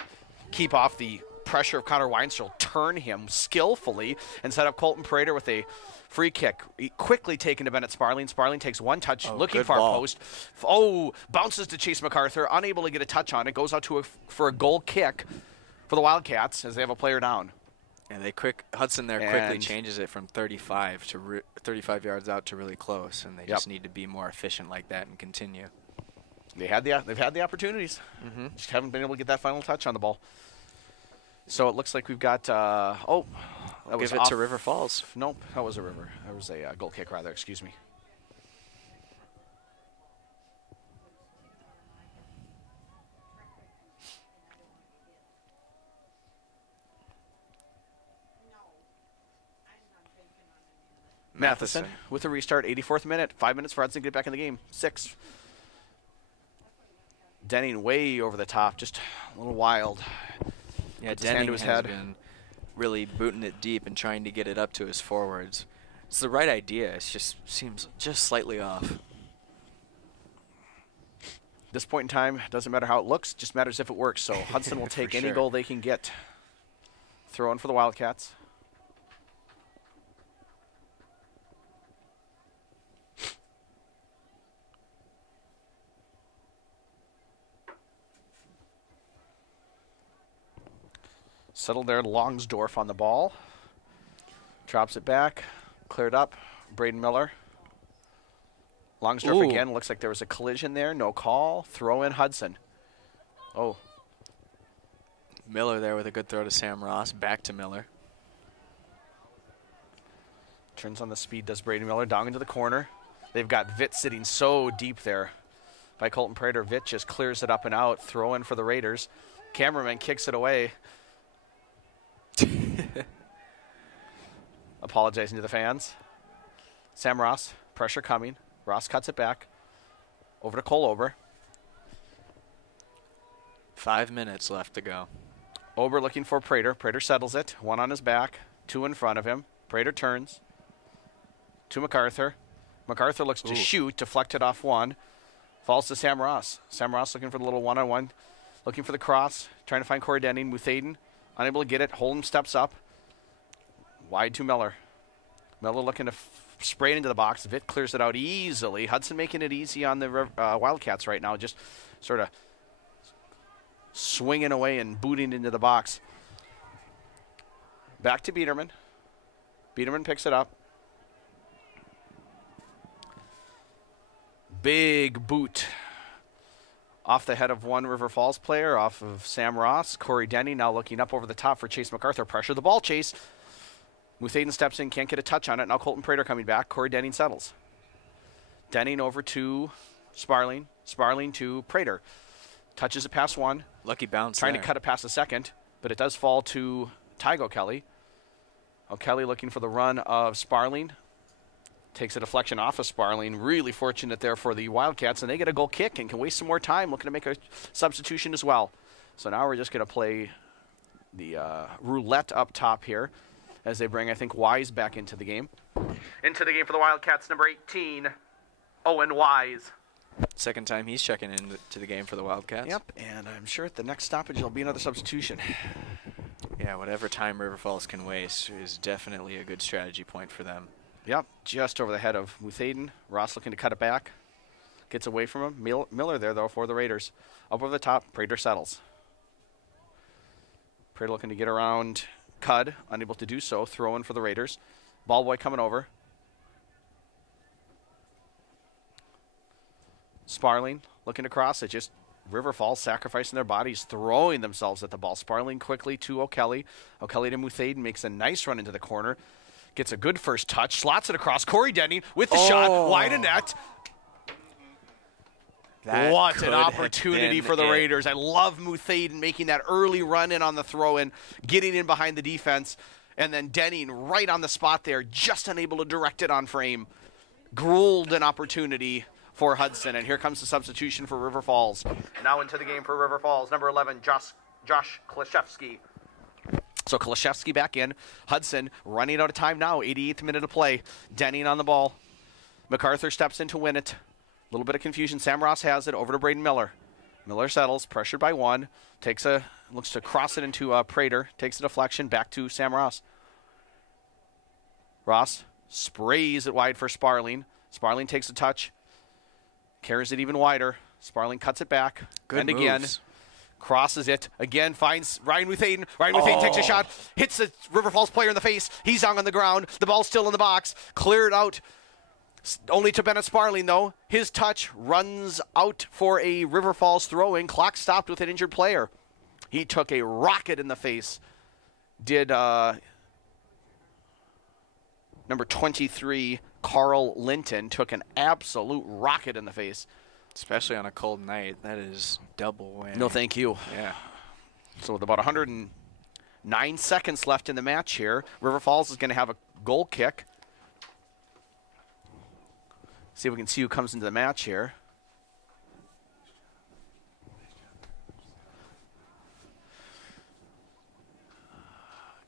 keep off the pressure of Connor Weinstrom, turn him skillfully, and set up Colton Prater with a free kick. Quickly taken to Bennett Sparling. Sparling takes 1 touch, looking far post. Oh, bounces to Chase MacArthur, unable to get a touch on it. Goes out to for a goal kick for the Wildcats as they have a player down. And Hudson there quickly changes it from 35 to 35 yards out to really close, and they just need to be more efficient like that and continue. They've had the opportunities. Just haven't been able to get that final touch on the ball. So it looks like we've got that was give it to River Falls. Nope, that was a River. That was a goal kick rather. Excuse me. Matheson with a restart, 84th minute. 5 minutes for Hudson to get back in the game. 6. Denning way over the top, just a little wild. Yeah, Denning has been really booting it deep and trying to get it up to his forwards. It's the right idea. It just seems just slightly off. This point in time, doesn't matter how it looks, just matters if it works. So Hudson will take any goal they can get. Throw in for the Wildcats. Settled there, Longsdorf on the ball. Drops it back. Cleared up. Braden Miller. Longsdorf again. Looks like there was a collision there. No call. Throw in Hudson. Oh. Miller there with a good throw to Sam Ross. Back to Miller. Turns on the speed, does Braden Miller. Down into the corner. They've got Vitt sitting so deep there by Colton Prater. Vitt just clears it up and out. Throw in for the Raiders. Cameraman kicks it away. Apologizing to the fans. Sam Ross, pressure coming. Ross cuts it back. Over to Cole Ober. 5 minutes left to go. Ober looking for Prater. Prater settles it. 1 on his back, 2 in front of him. Prater turns to MacArthur. MacArthur looks to shoot, deflected off 1. Falls to Sam Ross. Sam Ross looking for the little one-on-one. Looking for the cross. Trying to find Corey Denning. Muthaden unable to get it. Holm steps up. Wide to Miller. Miller looking to spray it into the box. Vitt clears it out easily. Hudson making it easy on the Wildcats right now. Just sort of swinging away and booting into the box. Back to Biederman. Biederman picks it up. Big boot off the head of one River Falls player, off of Sam Ross. Corey Denny now looking up over the top for Chase MacArthur. Pressure the ball, Chase. Muthaden steps in, can't get a touch on it. Now Colton Prater coming back. Corey Denning settles. Denning over to Sparling. Sparling to Prater. Touches it past 1. Lucky bounce Trying there. to cut it past the second, but it does fall to Tygo O'Kelly. O'Kelly looking for the run of Sparling. Takes a deflection off of Sparling. Really fortunate there for the Wildcats, and they get a goal kick and can waste some more time looking to make a substitution as well. So now we're just going to play the roulette up top here as they bring, I think, Wise back into the game. Into the game for the Wildcats, number 18, Owen Wise. Second time he's checking into the game for the Wildcats. Yep, and I'm sure at the next stoppage there'll be another substitution. Yeah, whatever time River Falls can waste is definitely a good strategy point for them. Yep, just over the head of Muthaden. Ross looking to cut it back. Gets away from him. Miller there, though, for the Raiders. Up over the top, Prater settles. Prater looking to get around Cud, unable to do so. Throw in for the Raiders. Ball boy coming over. Sparling looking to cross it. Just River Falls sacrificing their bodies, throwing themselves at the ball. Sparling quickly to O'Kelly. O'Kelly to Muthaden, makes a nice run into the corner. Gets a good first touch, slots it across. Corey Denning with the shot, wide of net. What an opportunity for the Raiders. I love Muthaden making that early run in on the throw-in, getting in behind the defense, and then Denning right on the spot there, just unable to direct it on frame. Golden opportunity for Hudson, and here comes the substitution for River Falls. Now into the game for River Falls, number 11, Josh Klashevsky. So Klashevsky back in. Hudson running out of time now. 88th minute of play. Denning on the ball. MacArthur steps in to win it. A little bit of confusion. Sam Ross has it over to Braden Miller. Miller settles, pressured by 1. Looks to cross it into Prater. Takes a deflection back to Sam Ross. Ross sprays it wide for Sparling. Sparling takes a touch. Carries it even wider. Sparling cuts it back. Good and moves. Again. Crosses it. Again, finds Ryan Muthaden. Ryan Muthaden takes a shot. Hits the River Falls player in the face. He's down on the ground. The ball's still in the box. Cleared out. Only to Bennett Sparling, though. His touch runs out for a River Falls throw-in. Clock stopped with an injured player. He took a rocket in the face. Did number 23, Carl Linton, took an absolute rocket in the face. Especially on a cold night. That is double whammy. No, thank you. Yeah. So with about 109 seconds left in the match here, River Falls is going to have a goal kick. See if we can see who comes into the match here.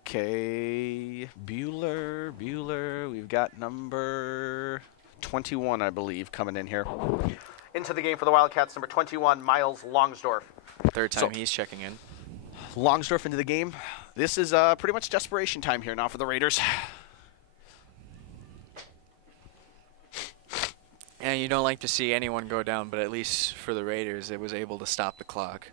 Okay, Bueller. We've got number 21, I believe, coming in here. Into the game for the Wildcats, number 21, Miles Longsdorff. Third time he's checking in. Longsdorff into the game. This is pretty much desperation time here now for the Raiders. And you don't like to see anyone go down, but at least for the Raiders, it was able to stop the clock.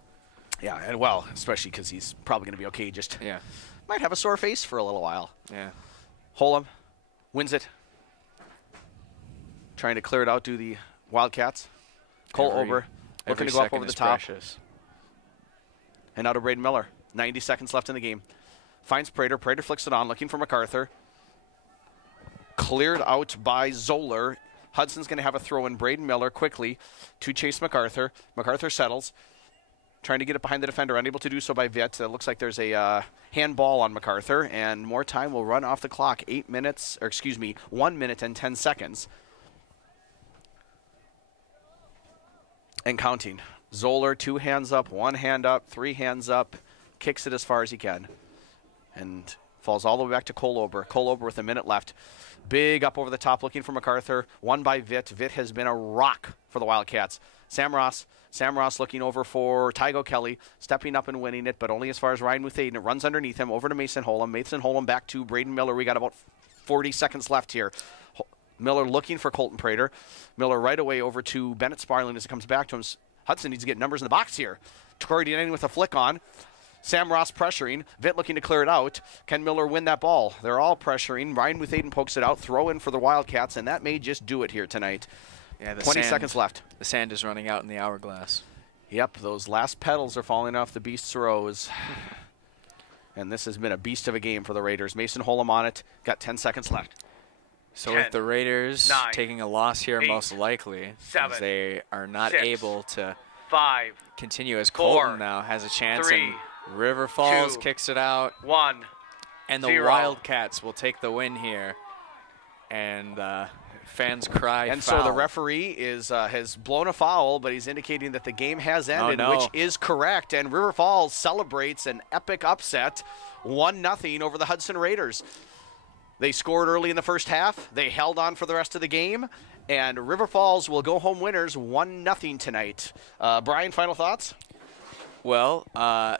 Yeah, and well, especially because he's probably going to be okay. Just Yeah. might have a sore face for a little while. Yeah. Holm wins it. Trying to clear it out to the Wildcats. Cole Ober looking to go up over the top. Precious. And now to Braden Miller. 90 seconds left in the game. Finds Prater. Prater flicks it on, looking for MacArthur. Cleared out by Zoller. Hudson's going to have a throw in. Braden Miller quickly to chase MacArthur. MacArthur settles. Trying to get it behind the defender. Unable to do so by Vitt. It looks like there's a handball on MacArthur. And more time will run off the clock. 1 minute and 10 seconds. And counting. Zoller, 2 hands up, 1 hand up, 3 hands up, kicks it as far as he can, and falls all the way back to Kolober. Kolober with a minute left. Big up over the top looking for MacArthur. Won by Vitt. Vitt has been a rock for the Wildcats. Sam Ross looking over for Tygo Kelly, stepping up and winning it, but only as far as Ryan Muthaden. It runs underneath him, over to Mason Holm. Mason Holm back to Braden Miller. We got about 40 seconds left here. Miller looking for Colton Prater. Miller right away over to Bennett Sparling as it comes back to him. Hudson needs to get numbers in the box here. Corey Denning with a flick on. Sam Ross pressuring. Vitt looking to clear it out. Can Miller win that ball? They're all pressuring. Ryan Muthaden pokes it out. Throw in for the Wildcats, and that may just do it here tonight. Yeah, 20 seconds left. The sand is running out in the hourglass. Yep, those last petals are falling off the Beast's rose. And this has been a beast of a game for the Raiders. Mason Holm on it. Got 10 seconds left. So 10, with the Raiders 9, taking a loss here, 8, most likely, 7, as they are not 6, able to 5, continue, as 4, Colton now has a chance. 3, and River Falls 2, kicks it out. 1, and the 0. Wildcats will take the win here. And fans cry and foul. So the referee is has blown a foul, but he's indicating that the game has ended, which is correct. And River Falls celebrates an epic upset, 1-0 over the Hudson Raiders. They scored early in the first half. They held on for the rest of the game. And River Falls will go home winners 1-0 tonight. Brian, final thoughts? Well,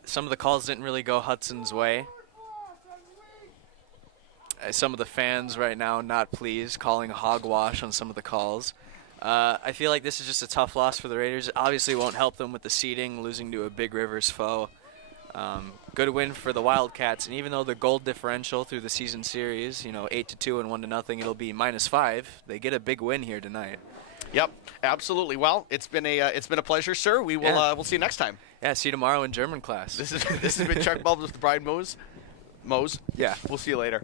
some of the calls didn't really go Hudson's way. Some of the fans right now not pleased, calling hogwash on some of the calls. I feel like this is just a tough loss for the Raiders. It obviously won't help them with the seeding, losing to a Big Rivers foe. Good win for the Wildcats, and even though the goal differential through the season series, 8-2 and 1-0, it'll be -5. They get a big win here tonight. Yep, absolutely. Well, it's been a pleasure, sir. We will we'll see you next time. Yeah, see you tomorrow in German class. This has been Chuck Bulbs with Brian Mose. Yeah, we'll see you later.